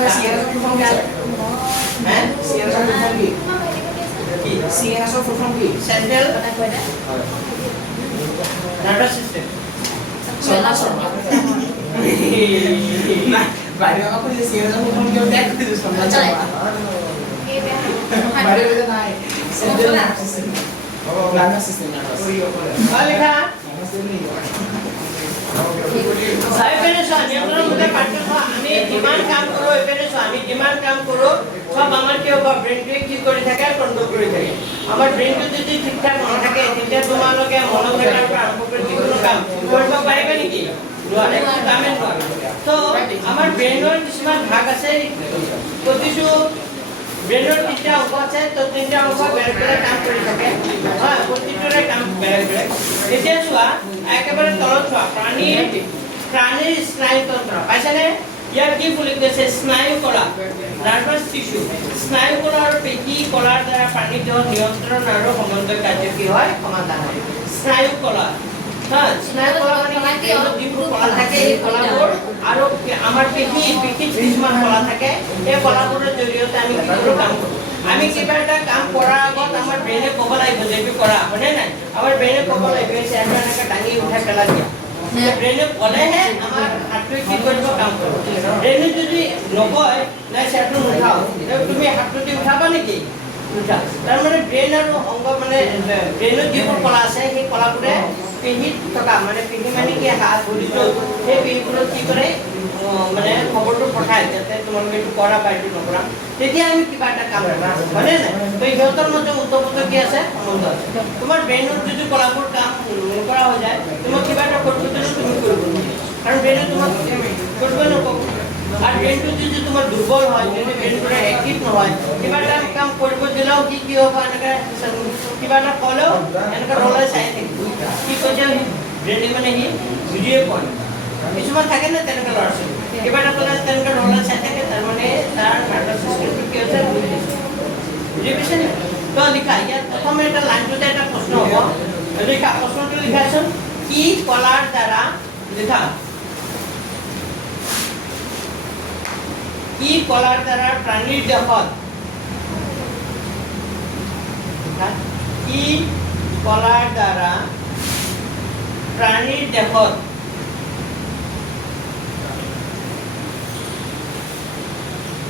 CNS full form क्या है? CNS full form की CNS full form की Central Nervous System nah बारे में आपको ये CNS full form क्या होता है कुछ समझ नहीं बारे में ना है Central Nervous System Nervous System nervous क्या लिखा সাইফেনে নিয়ন্ত্রণ মধ্যে পার্থক্য আমি ডিমান্ড কাম করো এফেনে আমি ডিমান্ড কাম করো সব আমার কি হবে ব্রেনটো কি করে থাকে কন্ট্রোল করে থাকে আমার ব্রেনটো যদি ঠিকঠাক না থাকে তেতিয়া তোমালোকে মনোযোগের আরম্ভ করে যিকোনো কাম কৰিব পাৰিবা নেকি নোৱাৰে কামে নোৱাৰে তো আমাৰ ব্ৰেইনৰ কিছুমান ভাগ আছে প্ৰতিটো ব্ৰেইনৰ তিনিটা অংশ আছে তো তিনিটা অংশ বেলেগ বেলেগ কাম কৰি থাকে হয় প্ৰতিটোৰে কাম বেলেগ বেলেগ এতিয়া চোৱা একেবাৰে তলত চোৱা প্ৰাণীৰ স্নায়ুতন্ত্ৰ পাইছানে ইয়াৰ কি বুলি কৈছে স্নায়ু কলা নাৰ্ভাছ টিস্যু স্নায়ু কলা আৰু পেশী কলাৰ দ্বাৰা প্ৰাণীৰ দেহৰ নিয়ন্ত্ৰণ আৰু সমন্বয় কাৰ্য কি হয় সমাধান হয় স্নায়ু কলা হ্যাঁ স্নায়ু কলা মানে যিবোৰ কলা থাকে এই কলাবোৰ আৰু আমাৰ পেশীত কিছুমান কলা থাকে এই কলাবোৰৰ জৰিয়তে আমি কি কৰোঁ কাম কৰোঁ আমি কিবা এটা কাম কৰাৰ আগত আমাৰ ব্ৰেইনে ক'ব লাগিব যে এইটো কৰা হয়নে নাই আমাৰ ব্ৰেইনে ক'ব লাগিব যে এনেকৈ দাঙি উঠাই পেলাই দিয়া ব্ৰেইনে ক'লেহে আমাৰ হাতটোৱে কি কৰিব কাম কৰিব ব্ৰেইনে যদি নকয় নাই চেৰটো নুঠাও তুমি হাতটো দি উঠাবা নেকি উঠা তাৰমানে ব্ৰেইন আৰু অংগ মানে ব্ৰেইনত যিবোৰ কলা আছে সেই কলাবোৰে পেশীত থকা মানে পেশী মানে কি হাত ভৰিটো সেই পেশীবোৰত কি কৰে মানে খবৰটো পঠায় যাতে তোমালোকে এইটো কৰা বা এইটো নকৰা তেতিয়া আমি কিবা এটা কাম কৰা হয়নে নাই তো সিহঁতৰ মাজত উত্তপ্ত কি আছে সম্বন্ধ আছে তোমাৰ ব্ৰেইনত যদি কলাবোৰ কাম নকৰা হৈ যায় তোমাক কিবা এটা কৰিব দিলেও তুমি কৰিব নোৱাৰিবা কাৰণ ব্ৰেইনে তোমাক কৰিবই নক'ব আৰু ব্ৰেইনটো যদি তোমাৰ দুৰ্বল হয় যদি ব্ৰেইনটোৰে এক্টিভ নহয় কিবা এটা কাম কৰিব দিলেও কি হ'ব এনেকৈ কিবা এটা ক'লেও এনেকৈ ৰলাই চাই থাকিব কি কৈছে ব্ৰেইনে মানে সি বুজিয়ে পোৱা নাই কিছুমান থাকে না তেনেকৈ ল'ৰা ছোৱালী কিবা এটা ক'লে তেনেকৈ ৰলাই চাই থাকে তাৰমানে তাৰ নাৰ্ভাছ চিষ্টেমটো কি হৈছে বুজি পাইছে নে তো লিখা ইয়াত প্ৰথমে এটা লাইনটোতে এটা প্ৰশ্ন হ'ব লিখা প্ৰশ্নটো লিখাচোন কি কলাৰ দ্বাৰা লিখা কি কলাৰ দ্বাৰা প্ৰাণীৰ দেহত কি কলাৰ দ্বাৰা প্ৰাণীৰ দেহত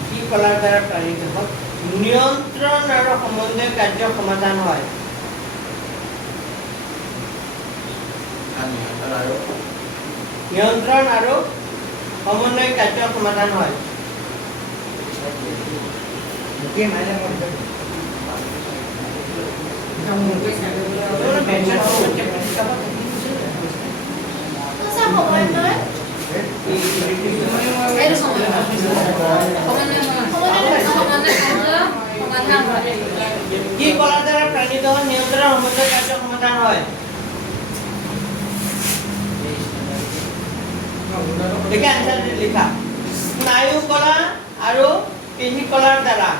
কি কলাৰ দ্বাৰা প্ৰাণীৰ দেহত নিয়ন্ত্ৰণ আৰু সমন্বয় কাৰ্য সমাধান হয় নিয়ন্ত্ৰণ আৰু সমন্বয় কাৰ্য সমাধান হয় কি কলাৰ দ্বাৰা প্ৰাণী দেহ নিয়ন্ত্ৰণ সমন্বয় কাৰ্য সমাধান হয় লিখা আনসাৰটো লিখা স্নায়ু কলা আৰু পেশী কলাৰ দ্বাৰা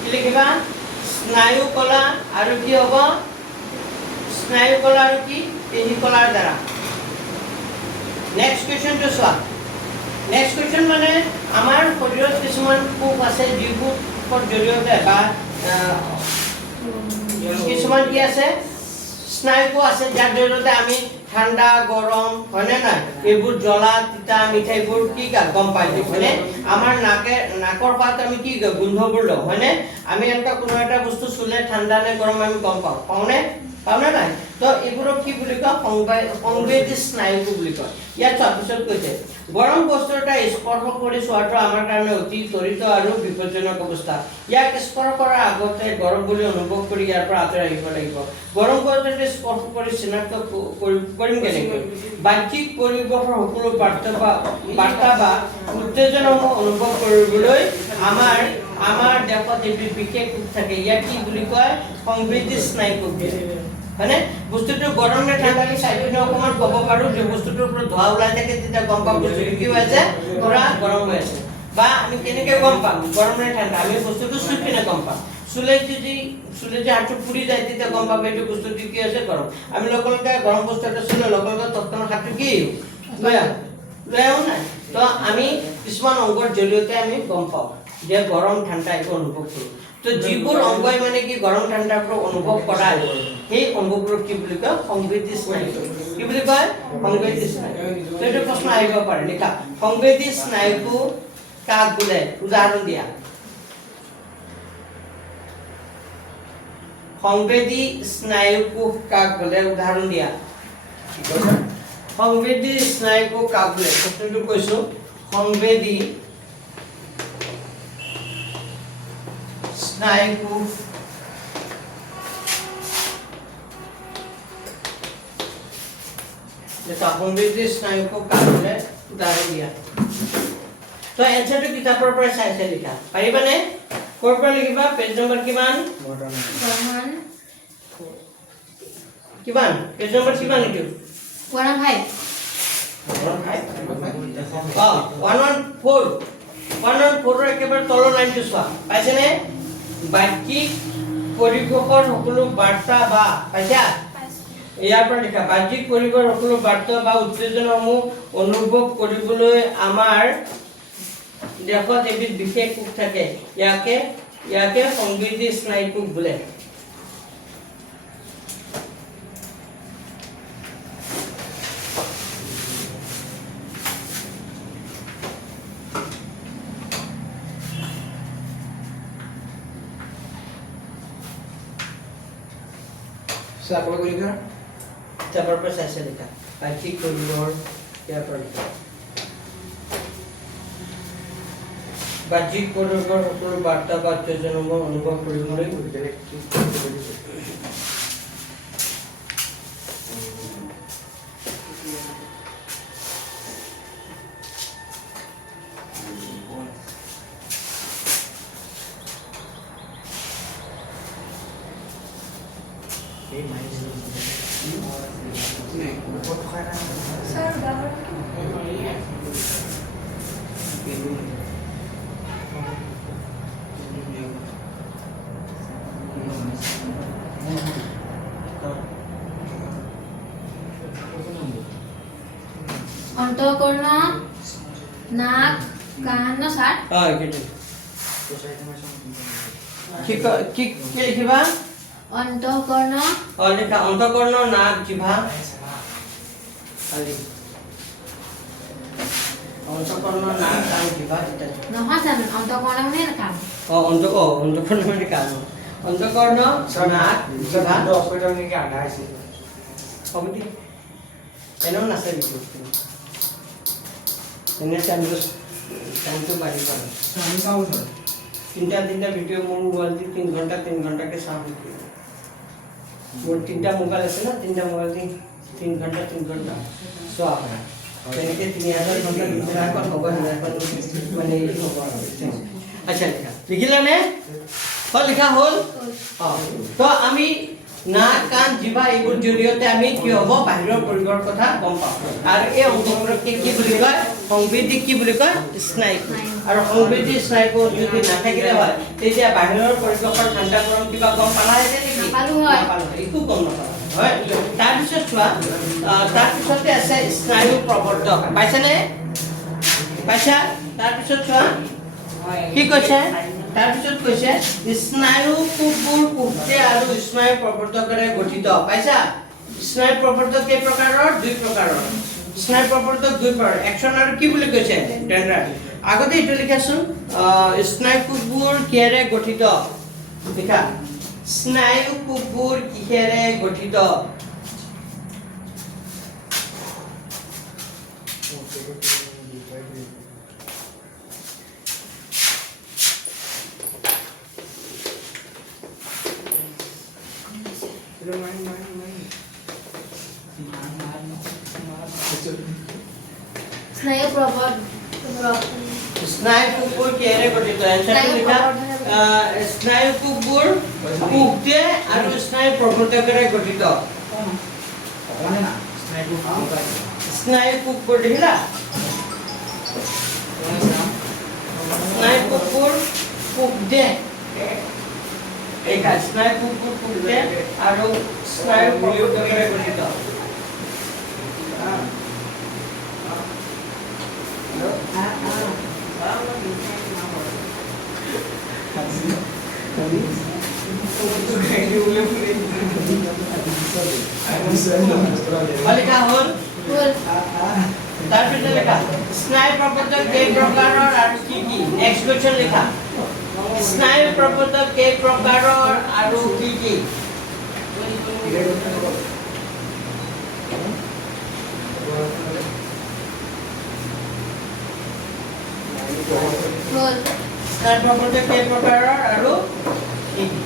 কি লিখিবা স্নায়ু কলা আৰু কি হ'ব স্নায়ু কলা আৰু কি পেশী কলাৰ দ্বাৰা নেক্সট কুৱেশ্যনটো চোৱা নেক্সট কুৱেশ্যন মানে আমাৰ শৰীৰত কিছুমান কোষ আছে যিবোৰ জৰিয়তে বা কিছুমান কি আছে স্নায়ু আছে যাৰ জৰিয়তে আমি ঠাণ্ডা গৰম হয়নে নাই এইবোৰ জ্বলা তিতা মিঠা এইবোৰ কি গম পাই দিওঁ হয়নে আমাৰ নাকৰ পাত আমি কি গোন্ধবোৰ লওঁ হয়নে আমি এনেকুৱা কোনো এটা বস্তু চুলে ঠাণ্ডা নে গৰম আমি গম পাওঁনে নাই তো এইবোৰক কি বুলি কয় সংবেদী স্নায়ু বুলি কয় ইয়াত তাৰপিছত কৈছে গৰম বস্তু এটা স্পৰ্শ কৰি চোৱাটো আমাৰ কাৰণে অতি ত্বৰিত আৰু বিপদজনক অৱস্থা ইয়াক স্পৰ্শ কৰাৰ আগতে গৰম বুলি অনুভৱ কৰি ইয়াৰ পৰা আঁতৰাই আহিব লাগিব গৰম বস্তু স্পৰ্শ কৰি চিনাক্ত কৰিম কেনেকৈ বাহ্যিক পৰিৱেশৰ সকলো বাৰ্তা বা উত্তেজনাসমূহ অনুভৱ কৰিবলৈ আমাৰ দেহত এবিধ বিশেষ কোষ থাকে ইয়াক কি বুলি কয় সংবেদী স্নায়ু কোষ হয়নে বস্তুটো গৰম নে ঠাণ্ডা কি চাই পিনে অকণমান ক'ব পাৰোঁ যে বস্তুটোৰ পৰা ধোঁৱা ওলাই থাকে তেতিয়া গম পাম বস্তুটো কি হৈ আছে পুৰা গৰম হৈ আছে বা আমি কেনেকৈ গম পাম গৰম নে ঠাণ্ডা আমি বস্তুটো চুই পিনে গম পাম চুলে যদি হাতটো পুৰি যায় তেতিয়া গম পাব এইটো বস্তুটো কি আছে গৰম আমি লগে লগে গৰম বস্তু এটা চুলে লগে লগে তৎক্ষণাত হাতটো কি লৈ আহোঁ নাই তো আমি কিছুমান অংগৰ জৰিয়তে আমি গম পাওঁ যে গৰম ঠাণ্ডা এইটো অনুভৱ কৰোঁ তো যিবোৰ অংগই মানে কি গৰম ঠাণ্ডাবোৰ অনুভৱ কৰায় সেই অংগবোৰক কি বুলি কয় সংবেদী স্নায়ু কি বুলি কয় সংবেদী স্নায়ু তো এইটো প্ৰশ্ন আহিব পাৰে লিখা সংবেদী স্নায়ুটো কাক বোলে উদাহৰণ দিয়া সংবেদী স্নায়ু কোষ কাক বোলে উদাহৰণ দিয়া সংবেদী স্নায়ু কোষ কাক বোলে প্ৰশ্নটো কৈছো সংবেদী স্নায়ু কোষ এটা সংবেদী স্নায়ুকোষ কাঢ়িলে উদাহৰণ দিয়া তো এনসাৰটো কিতাপৰ পৰা চাই চাই লিখা পাৰিবানে ক'ৰ পৰা লিখিবা পেজ নম্বৰ কিমান কিমান পেজ নম্বৰ কিমান লিখিব 115 114 একেবাৰে তলৰ লাইনটো চোৱা পাইছেনে বাহ্যিক পৰিৱেশৰ সকলো বাৰ্তা বা পাইছা ইয়াৰ পৰা লিখা বাহ্যিক পৰিৱেশৰ সকলো বাৰ্তা বা উত্তেজনাসমূহ অনুভৱ কৰিবলৈ আমাৰ দেহত এবিধ বিশেষ কোষ থাকে ইয়াকে সংবেদী স্নায়ুকোষ বোলে Siapa lagi kan? কিতাপৰ পৰা চাই চাই লিখা বাহ্যিক পৰিৱেশৰ ইয়াৰ পৰা লিখা বাহ্যিক পৰিৱেশৰ সকলো বাৰ্তা বা উত্তেজনাসমূহ অনুভৱ কৰিবলৈ Sir, udahan অন্তঃকৰ্ণ নাক কাণ ন স্যাৰ কি লিখিবা অন্তঃকৰ্ণ লিখা অন্তঃকৰ্ণ নাক জিভা অন্তঃকৰ্ণ নাক কাণ জিভা ইত্যাদি নহয় জানো অন্তঃকৰ্ণ মানে কাণ অন্তঃকৰ্ণ মানে কাণ অন্তঃকৰ্ণ নাক জিভা hospital ni kan ada sih. হ'ব দি এনেও নাছে বিক্ৰী এনে টাইমটো বাঢ়ি পালে Kami tahu sir. তিনটা ভিডিঅ' মোৰ মোবাইল দি 3 ঘণ্টাকে চাওঁ মোৰ 3টা মোবাইল আছে না 3টা মোবাইল দি 3 ঘণ্টা চোৱা হয় তেনেকৈ 3000 ঘণ্টা দিনবিলাকত হ'ব মানে হ'ব আচ্ছা লিখিলানে লিখা হ'ল তো আমি নাক কাণ জিভা এইবোৰ জৰিয়তে আমি কি হ'ব বাহিৰৰ পৰিৱেশৰ কথা গম পাওঁ আৰু এই অংশবোৰকে কি বুলি কয় সংবেদী কি বুলি কয় স্নায়ুকোষ আৰু সংবেদী স্নায়ুকোষ যদি নাথাকিলে হয় তেতিয়া বাহিৰৰ পৰিৱেশৰ ঠাণ্ডা গৰম কিবা গম পালাহেঁতেন নেকি একো গম নাপালা হয় তাৰপিছত চোৱা তাৰপিছতে আছে স্নায়ু প্ৰৱৰ্ধক পাইছানে পাইছা তাৰপিছত চোৱা কি কৈছে তাৰপিছত কৈছে স্নায়ু কোষবোৰ কোষে আৰু স্নায়ু প্ৰৱৰ্ধকেৰে গঠিত পাইছা স্নায়ু প্ৰৱৰ্ধক কেই প্ৰকাৰৰ দুই প্ৰকাৰৰ স্নায়ু প্ৰৱৰ্ধক দুই প্ৰকাৰ একচন আৰু কি বুলি কৈছে ডেন্ড্ৰাইট আগতে এটা লিখাচোন স্নায়ু কোষবোৰ কিহেৰে গঠিত লিখা স্নায়ু কোষবোৰ কিহেৰে গঠিত স্নায়ু প্ৰৱৰ্ধক স্নায়ু কোষবোৰ কিহেৰে গঠিত এনসাৰটো লিখা স্নায়ু কোষবোৰ কোষে আৰু স্নায়ু প্ৰৱৰ্ধকেৰে গঠিত স্নায়ু কোষবোৰ দেখিলা স্নায়ু কোষবোৰ কোষে এইটা স্নায়ু কোষবোৰ কোষে আৰু স্নায়ু প্ৰৱৰ্ধকেৰে গঠিত লিখা হ'ল তাৰপিছত লিখা স্নায়ু প্ৰৱৰ্ধক কেই প্ৰকাৰৰ আৰু কি কি নেক্সট কোৱেশ্চন লিখা স্নায়ু প্ৰৱৰ্ধক কেই প্ৰকাৰৰ আৰু কি কি স্নায়ু প্ৰৱৰ্ধক কেই প্ৰকাৰৰ আৰু কি কি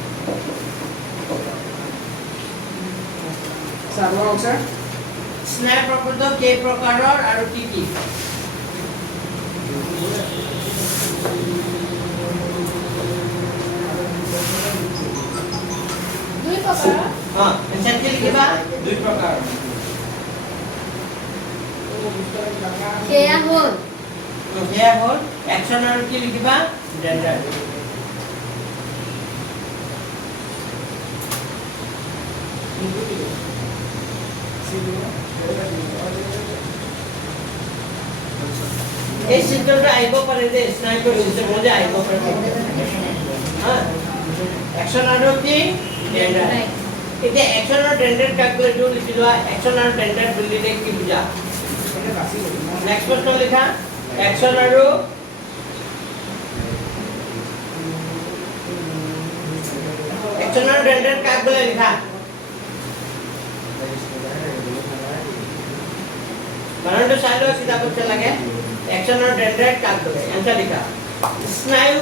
Sama sir. স্নায়ু প্ৰবৰ্ধক কেই প্ৰকাৰৰ আৰু কি কি? দুই প্ৰকাৰৰ এনচাৰ কি লিখিবা? 2 প্ৰকাৰ। সেয়া হ'ল সেয়া হ'ল একচন আৰু কি লিখিবা? ডেণ্ডাৰ। এই চিত্ৰটো আহিব পাৰে যে স্নায়ুৰ চিত্ৰটো যে আহিব পাৰে হা একচন আৰু কি ডেণ্ডাৰ। এতিয়া একচন আৰু ডেণ্ডাৰ কাক এইটো লিখি লোৱা। একচন আৰু ডেণ্ডাৰ বুলিলে কি বুজা? নেক্সট প্ৰশ্ন লিখা। একচন আৰু ডেণ্ডাৰ কাক বোলে লিখা? বানানটো চাই লোৱা কিতাপত লাগে। একচন আৰু ডেণ্ডাৰ কাক বোলে? এনসাৰ লিখা। স্নায়ু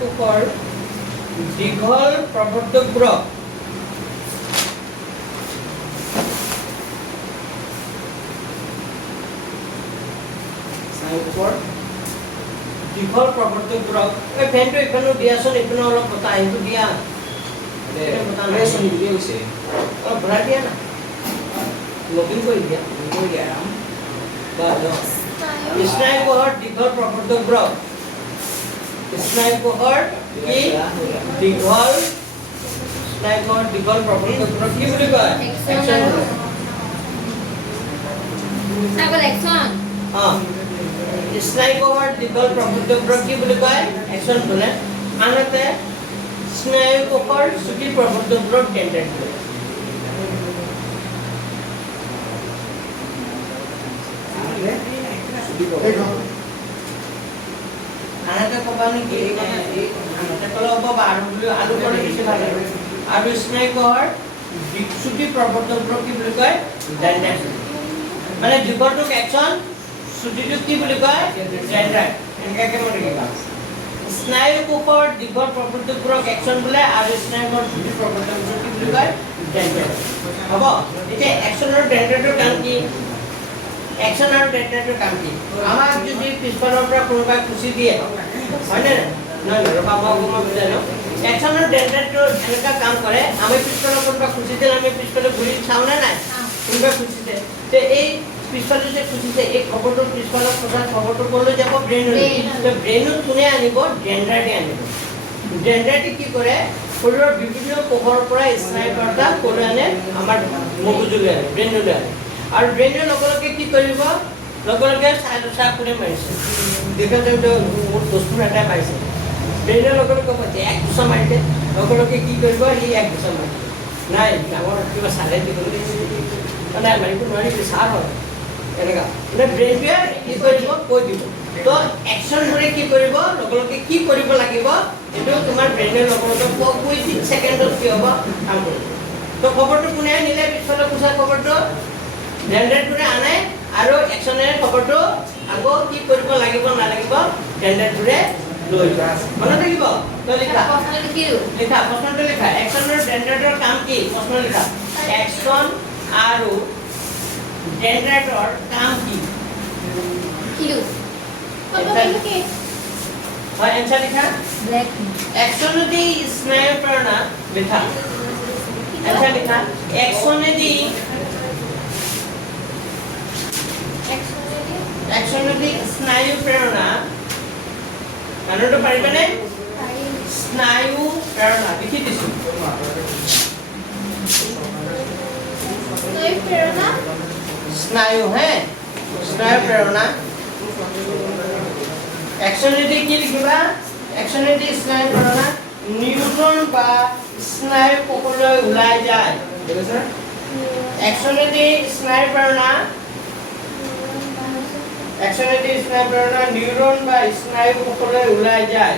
কোষৰ দীঘল প্ৰবৰ্ধকবোৰক দীঘল প্ৰবৰ্ধকবোৰক এই ফেনটো ইফালে দিয়াচোন, ইফালে অলপ বতাহ আহিটো দিয়া। অলপ ভৰাই দিয়া না, লকিং কৰি দিয়া। স্নায়ু কোষৰ দীঘল প্ৰবৰ্ধকবোৰক স্নায়ু কোষৰ কি দীঘল প্ৰবৰ্ধকবোৰক কি বুলি কয়? একচন বোলে। স্নায়ু কোষৰ দীঘল প্ৰবৰ্ধকবোৰক কি বুলি কয়? একচন বোলে। আনহাতে স্নায়ু কোষৰ চুটি প্ৰবৰ্ধকবোৰক ডেণ্ডাৰ বোলে। আনহাতে কবা নেকি? আনহাতে কলে হ'ব বা আলু কৰি বেছি ভাল আৰু স্নায়ু কোষৰ চুটি প্ৰবৰ্ধকবোৰক কি বুলি কয়? ডেণ্ডাৰ। মানে দীঘলটোক একচন, চুটিটোক কি বুলি কয়? ডেণ্ডাৰ। এনেকৈ মনে ৰাখিবা। স্নায়ু কোষৰ দীঘল প্ৰবৰ্ধকবোৰক একচন বোলে আৰু স্নায়ু কোষৰ চুটি প্ৰবৰ্ধকবোৰক কি বুলি কয়? ডেণ্ডাৰ। হ'ব। এতিয়া একচন আৰু ডেণ্ডাৰটোৰ কাম কি? একচন আৰু ডেণ্ডাৰটোৰ কাম কি? আমাক যদি পিছফালৰ পৰা কোনোবাই খুচি দিয়ে, হয়নে? নহয় ৰবা মই বুজাই লওঁ। একচন আৰু ডেণ্ডাৰটো এনেকুৱা কাম কৰে, আমি পিছফালৰ কোনোবা খুচি দিলে আমি পিছফালে ঘূৰি চাওঁনে নাই? কোনোবাই খুচিছে তে এই পিছফালে যে খুচিছে এই খবৰটো পিছফালৰ কথা খবৰটো ক'লৈ যাব? ব্ৰেইনলৈ। তো ব্ৰেইনত কোনে আনিব? ডেণ্ডাৰটি আনিব। ডেণ্ডাৰটি কি কৰে? শৰীৰৰ বিভিন্ন কোষৰ পৰা স্নায়ু বাৰ্তা ক'লৈ আনে? আমাৰ মগজুলৈ আনে, ব্ৰেইনলৈ আনে। আৰু ব্ৰেইনে লগে কি কৰিব? লগে চাই কোনে মাৰিছে দেখা যায় মোৰ দোষটো এটাই পাইছে। ব্ৰেইনে লগে ক'ব যে এক দুচা মাৰিছে, লগে কি কৰিব? সি এক দুচা মাৰিছে। নাই ডাঙৰ কিবা চালে দিবলৈ নাই মাৰিব নোৱাৰিবি, চাৰ হয় এনেকুৱা। মানে ব্ৰেইনটোৱে কি কৰিব? কৈ দিব। তো একচনবোৰে কি কৰিব? লগে কি কৰিব লাগিব এইটো তোমাৰ ব্ৰেইনে লগে কৈ 3 ছেকেণ্ডত কি হ'ব? কাম কৰিব। তো খবৰটো কোনে আনিলে? পিছফালে কোচা খবৰটো ডেণ্ডাৰটোৰে আনে আৰু একচনেৰে খবৰটো আকৌ কি কৰিব লাগিব নালাগিব ডেণ্ডাৰটোৰে লৈ যায়। মনত থাকিব? তো লিখা প্ৰশ্নটো লিখা। একচন আৰু ডেণ্ডাৰটোৰ কাম কি? প্ৰশ্ন লিখা। একচন আৰু ডেণ্ডাৰটোৰ কাম কি? হয় এনসাৰ লিখা। একচনেদি স্নায়ু প্ৰেৰণা লিখা। এনসাৰ লিখা। একচনেদি স্নায়ু প্ৰেৰণা মানুহটো পাৰিবনে? স্নায়ু প্ৰেৰণা লিখি দিছো। স্নায়ু হে স্নায়ু প্ৰেৰণা। একচনেদি কি লিখিবা? একচনেদি স্নায়ু প্ৰেৰণা নিউৰন বা স্নায়ু কোষলৈ ওলাই যায়। একচনেদি স্নায়ু প্ৰেৰণা নিউৰন বা স্নায়ু কোষলৈ ওলাই যায়।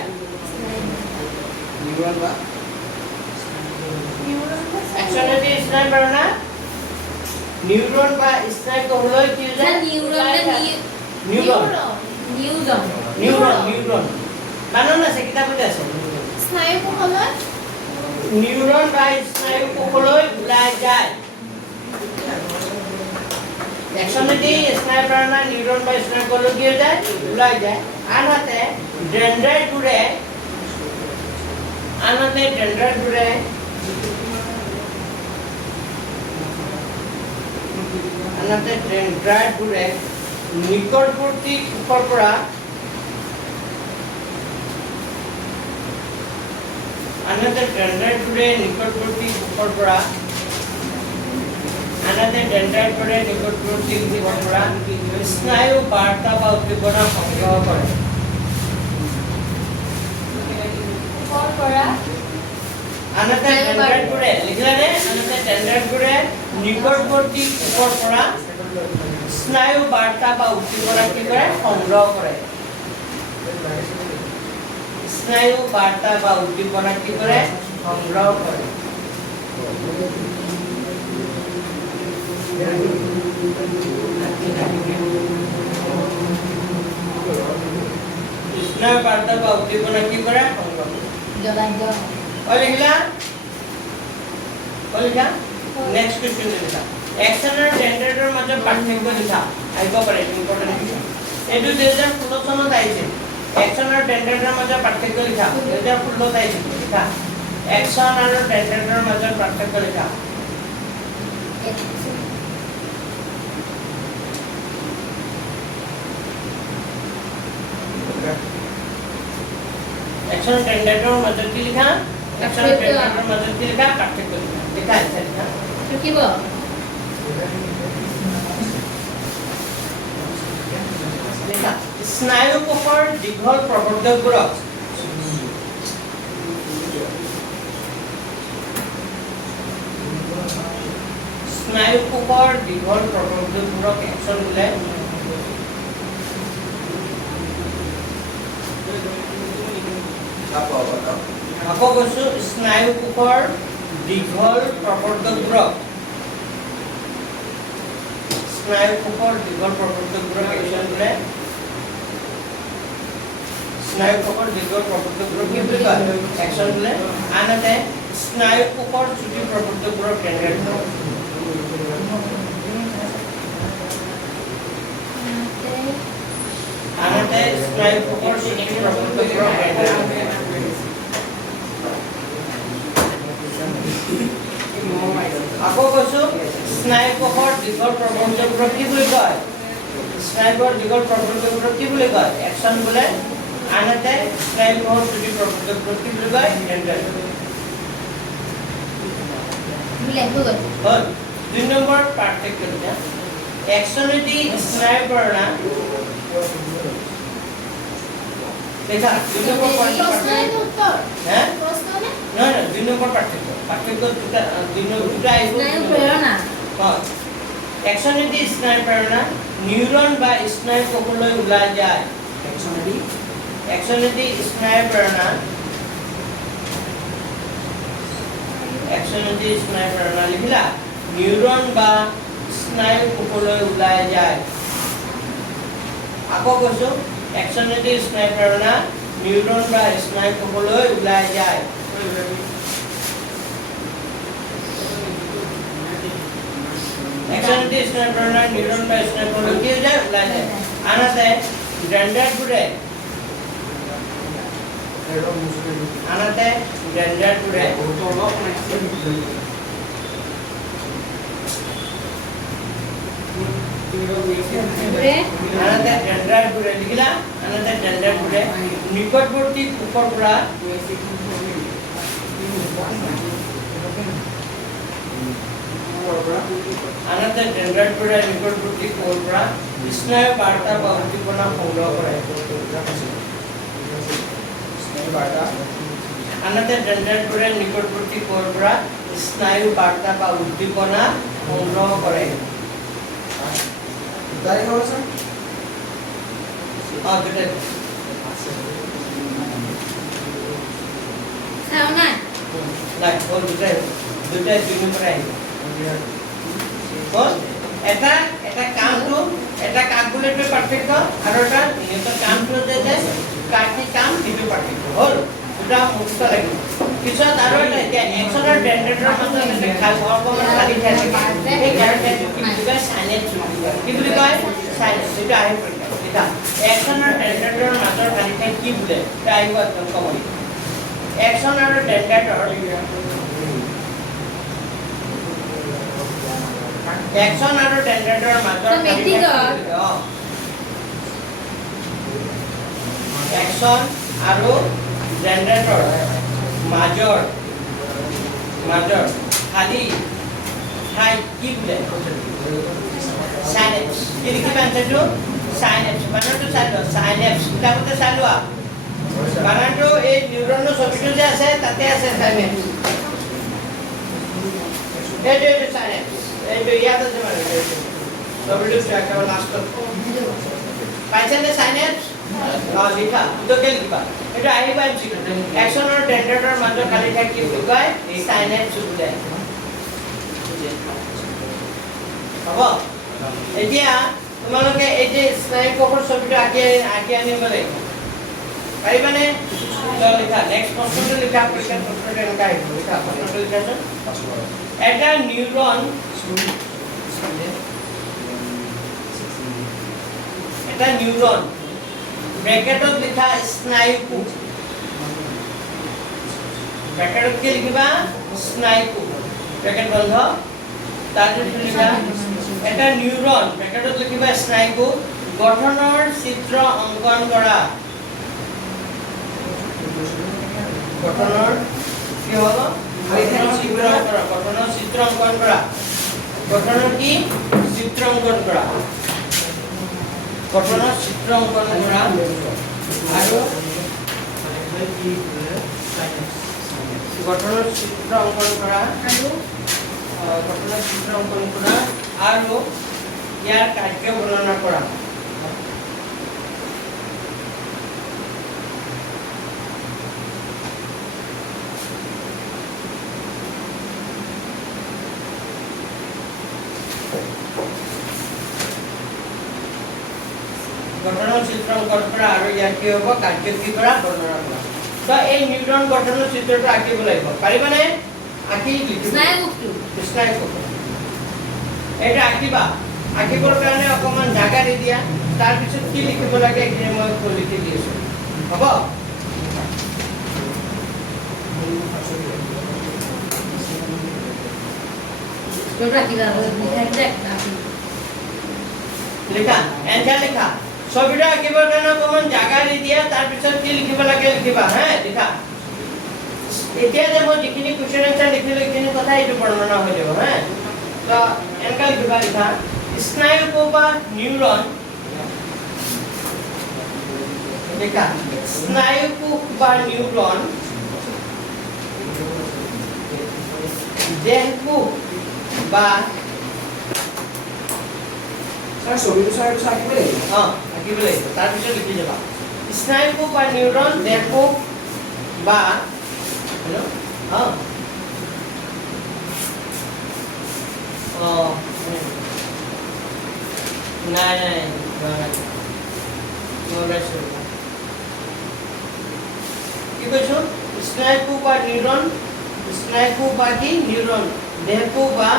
একচনেদি স্নায়ু প্ৰেৰণা নিউৰন বা স্নায়ু কোষলৈ কি যায়? নিউৰন বানান আছে কিতাপতে আছে। স্নায়ু কোষলৈ নিউৰন বা স্নায়ু কোষলৈ ওলাই যায় একচনেদি স্নায়ু প্ৰেৰণা নিউৰন বা স্নায়ু কোষলৈ কি হৈ যায় ওলাই যায় আনহাতে ডেনড্ৰাইটবোৰে নিকটৱৰ্তী কোষৰ পৰা স্নায়ু বাৰ্তা বা উদ্দীপনা সংগ্ৰহ কৰে আনহাতে ডেনড্ৰাইটবোৰে লিখিলানে আনহাতে ডেনড্ৰাইটবোৰে নিকটৱৰ্তী কোষৰ পৰা স্নায়ু বাৰ্তা বা উদ্দীপনা কি কৰে সংগ্ৰহ কৰে স্নায়ু বাৰ্তা বা উদ্দীপনা কি কৰে সংগ্ৰহ কৰে স্নায়ু বাৰ্তা বা উদ্দীপনা কি কৰে সংগ্ৰহ লিখিলা নেক্সট কুৱেশ্যন লিখা একচন আৰু ডেনড্ৰাইটৰ মাজত পাৰ্থক্য লিখা আহিব পাৰে ইম্পৰ্টেণ্ট কুৱেশ্যন এইটো 2016 চনত আহিছে একচন আৰু ডেনড্ৰাইটৰ মাজত পাৰ্থক্য লিখা 2016 আহিছে লিখা একচন আৰু ডেনড্ৰাইটৰ মাজত পাৰ্থক্য লিখা একচন আৰু ডেনড্ৰাইটৰ মাজত কি লিখা একচন আৰু ডেনড্ৰাইটৰ মাজত কি লিখা পাৰ্থক্য লিখা লিখা থাকিব লিখা স্নায়ু কোষৰ দীঘল প্ৰৱৰ্ধকবোৰক একচন বোলে আকৌ কৈছো স্নায়ু কোষৰ দীঘল প্ৰৱৰ্ধকবোৰক একচন বোলে স্নায়ু কোষৰ দীঘল প্ৰৱৰ্ধকবোৰক কি বুলি কয় একচন বোলে আনহাতে স্নায়ু কোষৰ চুটি প্ৰৱৰ্ধকবোৰক ডেনড্ৰাইট আনহাতে স্নায়ু কোষৰ চুটি প্ৰৱৰ্ধকবোৰক ডেনড্ৰাইট আকৌ কৈছো স্নায়ু কোষৰ দীঘল প্ৰৱৰ্ধকবোৰক কি বুলি কয় স্নায়ু কোষৰ দীঘল প্ৰৱৰ্ধকবোৰক কি বুলি কয় একচন বোলে আনহাতে স্নায়ু কোষৰ চুটি প্ৰৱৰ্ধকবোৰক কি বুলি কয় ডেনড্ৰাইট দুই নম্বৰ পাৰ্থক্য লিখা একচনেদি স্নায়ু প্ৰেৰণা লিখা দুই নম্বৰ পাৰ্থক্য হ্যাঁ নহয় দুই নম্বৰ পাৰ্থক্য দুটা আহিব একচনেদি স্নায়ু প্ৰেৰণা নিউৰন বা স্নায়ু কোষলৈ ওলাই যায় একচনেদি স্নায়ু প্ৰেৰণা লিখিলা নিউৰন বা স্নায়ু কোষলৈ ওলাই যায় আকৌ কৈছো একচনেদি স্নায়ু প্ৰেৰণা নিউৰন বা স্নায়ু কোষলৈ ওলাই যায় একচনেদি স্নায়ু প্ৰেৰণা নিউৰন বা স্নায়ু কোষলৈ কি হৈ যায় ওলাই যায় আনহাতে ডেনড্ৰাইটবোৰে লিখিলা আনহাতে ডেনড্ৰাইটবোৰে নিকটৱৰ্তী কোষৰ পৰা স্নায়ু বাৰ্তা বা উদ্দীপনা সংগ্ৰহ কৰে আনহাতে ডেনড্ৰাইটবোৰে নিকটৱৰ্তী কোষৰ পৰা স্নায়ু বাৰ্তা বা উদ্দীপনা সংগ্ৰহ কৰে এটা কামগুলোৰ পাৰ্থক্য আৰ এটা কামগুলো যে কাম পাৰ্থক্য হল দুটা মুক্ত লাগিব পিছত আৰু এটা একচন আৰু ডেন্ড্ৰেটৰ মাজত এটা খাল অকমান লাগি থাকে এই কাৰণে কি বুলি কয় সাইনেপছ কি বুলি কয় সাইনেপছ এটা আহি পৰে এটা একচন আৰু ডেন্ড্ৰেটৰ মাজত লাগি থাকে কি বোলে এটা আহিব একদম কমন একচন আৰু ডেন্ড্ৰেটৰ একচন আৰু ডেন্ড্ৰেটৰ মাজত লাগি থাকে একচন আৰু ডেন্ড্ৰেটৰ মাজৰ খালি ঠাই কি বোলে সাইনেপছ কি লিখিব আনসাৰটো সাইনেপছ বানানটো চাই লোৱা সাইনেপছ কিতাপতে চাই লোৱা বানানটো এই নিউৰনৰ ছবিটো যে আছে তাতে আছে সাইনেপছ এইটো সাইনেপছ এইটো ইয়াত আছে মানে ছবিটো একেবাৰে লাষ্টত পাইছেনে সাইনেপছ লিখা উত্তৰকে লিখিবা এটা আহিবা একচন আৰু ডেন্ড্ৰেটৰ মাজত খালি ঠাই কি বুলি কয় সাইনেপছ বোলে হ'ব এতিয়া তোমালোকে এই যে স্নায়ু কোষৰ ছবিটো আঁকি আনিব লাগিব পাৰিবানে লিখা নেক্সট প্ৰশ্নটো লিখা পৰীক্ষাৰ প্ৰশ্নটো এনেকুৱা আহিব লিখা প্ৰশ্নটো লিখাচোন এটা নিউৰন ব্ৰেকেটত লিখা স্নায়ু কোষ ব্ৰেকেটত কি লিখিবা স্নায়ু কোষ ব্ৰেকেট বন্ধ তাৰপিছত লিখা এটা নিউৰন ব্ৰেকেটত লিখিবা স্নায়ু কোষ গঠনৰ চিত্ৰ অংকন কৰা গঠনৰ কি হ'ব গঠনৰ চিত্ৰ অংকন কৰা গঠনৰ কি চিত্ৰ অংকন কৰা গঠনৰ চিত্ৰ অংকন কৰা আৰু গঠনৰ চিত্ৰ অংকন কৰা আৰু ইয়াৰ কাৰ্য বৰ্ণনা কৰা গঠনৰ চিত্ৰ অংকন কৰা আৰু ইয়াৰ কি হ'ব কাৰ্য কি কৰা বৰ্ণনা কৰা তো এই নিউৰন গঠনৰ চিত্ৰটো আঁকিব লাগিব পাৰিবানে আঁকি স্নায়ু কোষ এটা আঁকিবা আঁকিবৰ কাৰণে অকমান জাগা দি দিয়া তাৰপিছত কি লিখিব লাগে এইখিনি মই লিখি দি আছোঁ হ'ব লিখা এনসাৰ লিখা ছবিটো আঁকিবৰ কাৰণে অকমান জাগা দি দিয়া তাৰপিছত কি লিখিব লাগে লিখিবা হা লিখা এতিয়া যে মই যিখিনি কুৱেশ্যন এনসাৰ লিখিলো এইখিনি কথা এইটো বৰ্ণনা হৈ যাব হা তো এনেকা লিখিবা লিখা স্নায়ু কোষ বা নিউৰন লিখা স্নায়ু কোষ বা নিউৰন দেহ কোষ বা স্যাৰ ছবিটো স্যাৰ আঁকিব লাগিব আঁকিব লাগিব তাৰপিছত লিখি যাবা স্নায়ু কোষ বা নিউৰন দেহ কোষ বা হেল্ল' নাই কি কৈছো স্নায়ু কোষ বা নিউৰন স্নায়ু কোষ বা কি নিউৰন দেহ কোষ বা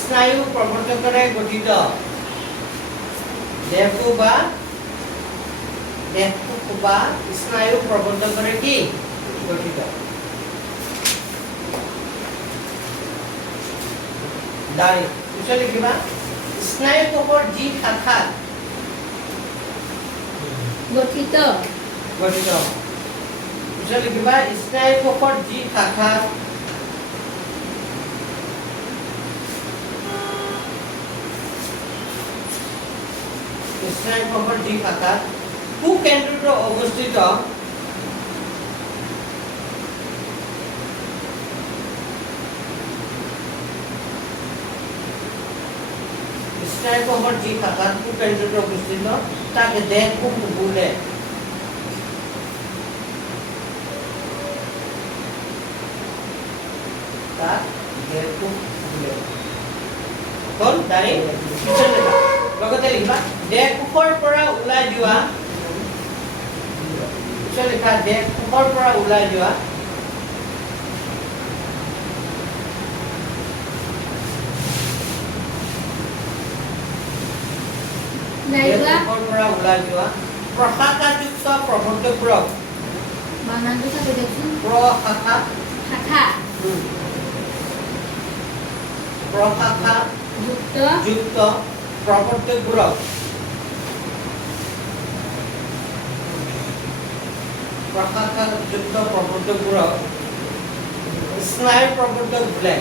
স্নায়ু প্ৰৱৰ্তকেৰে গঠিত দেহ কোষ বা স্নায়ু প্ৰৱৰ্তকেৰে কি গঠিত দাঁড়ি পিছত লিখিবা স্নায়ু কোষৰ যি শাখাত গঠিত পিছত লিখিবা স্নায়ু কোষৰ যি শাখাত স্নায়ু কোষৰ যি শাখাত কুকেন্দ্ৰটো অৱস্থিত স্নায়ু কোষৰ যি শাখাত কুকেন্দ্ৰটো অৱস্থিত তাকে দেহ কোষ বোলে হ'ল দাঁড়ি লগতে লিখিবা দেহ কোষৰ পৰা ওলাই যোৱা পিছত লিখা দেহ কোষৰ পৰা ওলাই যোৱা নাই যোৱা দেহৰ পৰা ওলাই যোৱা প্ৰশাখাযুক্ত প্ৰবৰ্তকবোৰক বানানটো চাবি দেখোন প্ৰশাখা শাখা প্ৰশাখা যুক্ত যুক্ত প্ৰবৰ্তকবোৰক প্ৰশাখাযুক্ত প্ৰবৰ্তকবোৰক স্নায়ু প্ৰবৰ্তক বোলে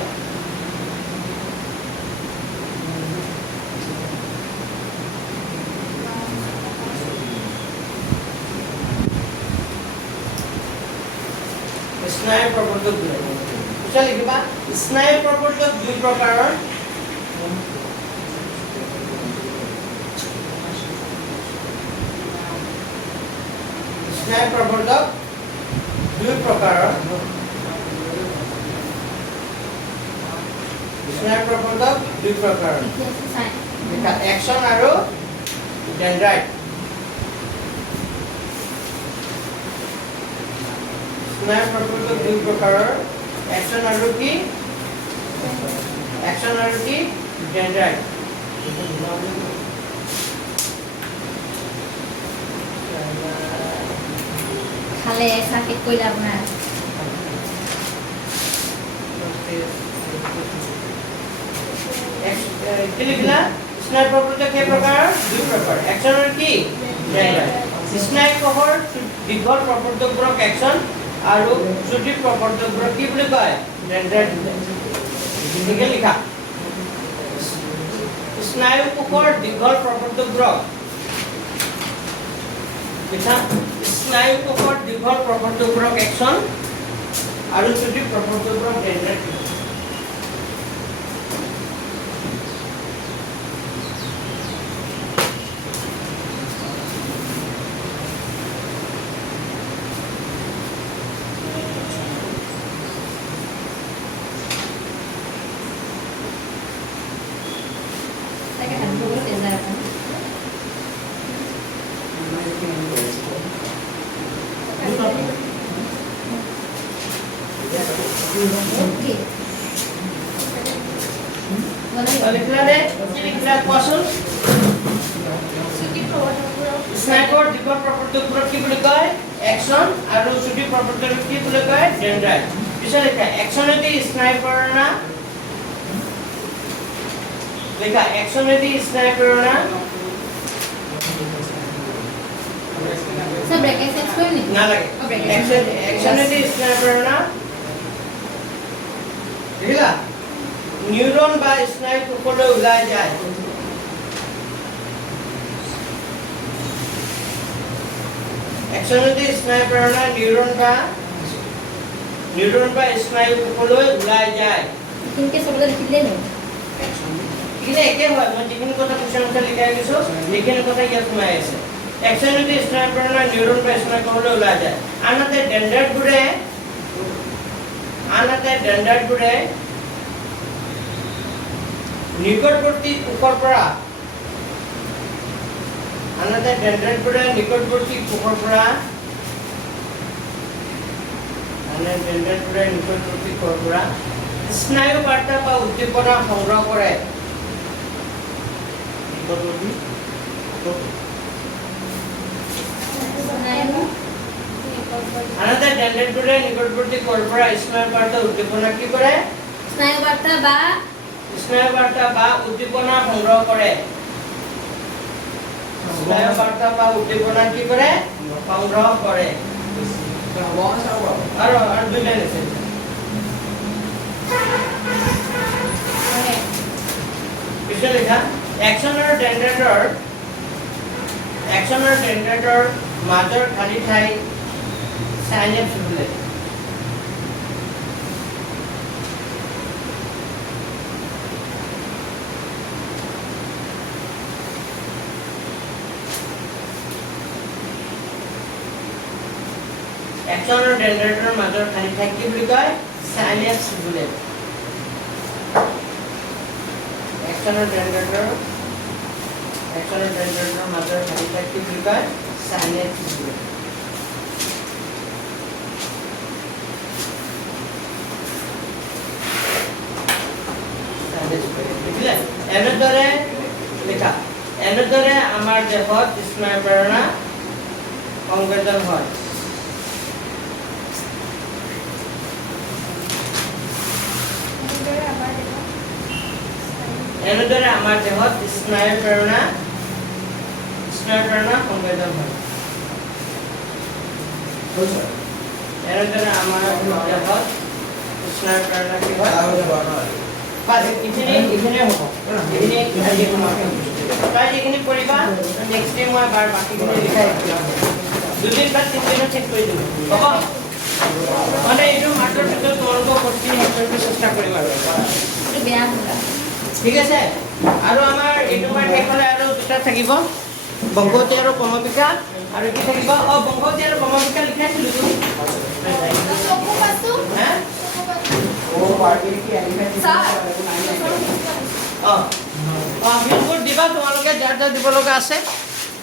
স্নায়ু প্ৰবৰ্তক বোলে পিছত লিখিবা স্নায়ু প্ৰবৰ্তক দুই প্ৰকাৰৰ স্নায়ু প্ৰবৰ্তক দুই প্ৰকাৰৰ স্নায়ু প্ৰবৰ্তক দুই প্ৰকাৰৰ চাই একচন আৰু ডেনড্ৰাইট স্নায়ু প্ৰবৰ্তক দুই প্ৰকাৰৰ একচন আৰু কি ডেনড্ৰাইট খালে চাফিক কৰিলে আপোনাৰ কি লিখিলা স্নায়ু প্ৰবৰ্তক কেই প্ৰকাৰৰ দুই প্ৰকাৰ একচন আৰু কি ডেনড্ৰাইট স্নায়ু কোষৰ দীঘল প্ৰবৰ্তকবোৰক একচন আৰু চুটি প্ৰবৰ্তকবোৰক কি বুলি কয় ডেনড্ৰাইট ঠিকে লিখা স্নায়ু কোষৰ দীঘল প্ৰবৰ্তকবোৰক লিখা স্নায়ু কোষৰ দীঘল প্ৰবৰ্তকবোৰক একচন আৰু চুটি প্ৰবৰ্তকবোৰক ডেনড্ৰাইট তাকে হাতবোৰ তেজাৰ আপুনি কি লিখিলা দে কি লিখিলা কোৱাচোন ছুটি প্ৰবৰ্তকবোৰক স্নায়ুৰ দীঘল প্ৰবৰ্তকবোৰক কি বুলি কয় একচন আৰু চুটি প্ৰবৰ্তকক কি বুলি কয় ডেনড্ৰাইট পিছত লিখা একচনেদি স্নায়ু প্ৰেৰণা লিখা একচনেদি স্নায়ু প্ৰেৰণা সব ব্ৰেকেট চেঞ্জ কৰিম নেকি নালাগে একচনেদি স্নায়ু প্ৰেৰণা লিখিলা নিউৰন বা স্নায়ু কোষলৈ ওলাই যায় একচনেদি স্নায়ু প্ৰেৰণা নিউৰন বা স্নায়ু কোষলৈ ওলাই যায় এইখিনিকে চবতে লিখি দিলেই নেকি কিন্তু একে হয় মই যিখিনি কথা কুৱেশ্যন লিখাই গৈছো সেইখিনি কথা ইয়াত সোমাই আছে একচনেদি স্নায়ু প্ৰেৰণা নিউৰন বা স্নায়ু কোষলৈ ওলাই যায় আনহাতে ডেনড্ৰাইটবোৰে নিকটৱৰ্তী কোষৰ পৰা স্নায়ু বাৰ্তা বা উদ্দীপনা সংগ্ৰহ কৰে আনহাতে ডেনড্ৰাইটবোৰে নিকটৱৰ্তী কোষৰ পৰা স্নায়ু বাৰ্তা উদ্দীপনা কি কৰে স্নায়ু বাৰ্তা বা উদ্দীপনা সংগ্ৰহ কৰে স্নায়ু বাৰ্তা বা উদ্দীপনা কি কৰে সংগ্ৰহ কৰে আৰু দুই লাইন আছে পিছত লিখা একচন আৰু ডেনড্ৰাইটৰ মাজৰ খালী ঠাই সাইনেপ্স বোলে একচন আৰু ডেনড্ৰাইটৰ মাজৰ খালী ঠাই কি বুলি কয় সাইনেপ্স বোলে একচন আৰু ডেনড্ৰাইটৰ মাজৰ খালী ঠাই কি বুলি কয় সাইনেপ্স বোলে এনেদৰে লিখা এনেদৰে আমাৰ দেহত স্নায়ু প্ৰেৰণা সংবেদন হয়। এনেদৰে আমাৰ দেহত স্নায়ু প্ৰেৰণা সংবেদন হয়। এনেদৰে আমাৰ দেহত স্নায়ু প্ৰেৰণা কি হয়? বাস এইখিনি হ'ব। তাই যিখিনি কৰিবা নেক্সট ডে মই বাকীখিনি লিখাই দিম। 2 দিন বা 3 দিনত চেক কৰি দিম। হ'ব? মানে এইটো মাত্ৰ ভিতৰত তোমালোকক প্ৰতি হেক্টৰটো চেষ্টা কৰিম আৰু। ঠিক আছে? আৰু আমাৰ এইটো মাৰ শেষ হ'লে আৰু দুটা থাকিব। বংগৱতী আৰু ক্ৰমবিকা আৰু কি থাকিব? বংগৱতী আৰু ক্ৰমবিকা লিখাইছিলো তো। হা? বিলবোৰ দিবা তোমালোকে যাৰ যাৰ দিব লগা আছে।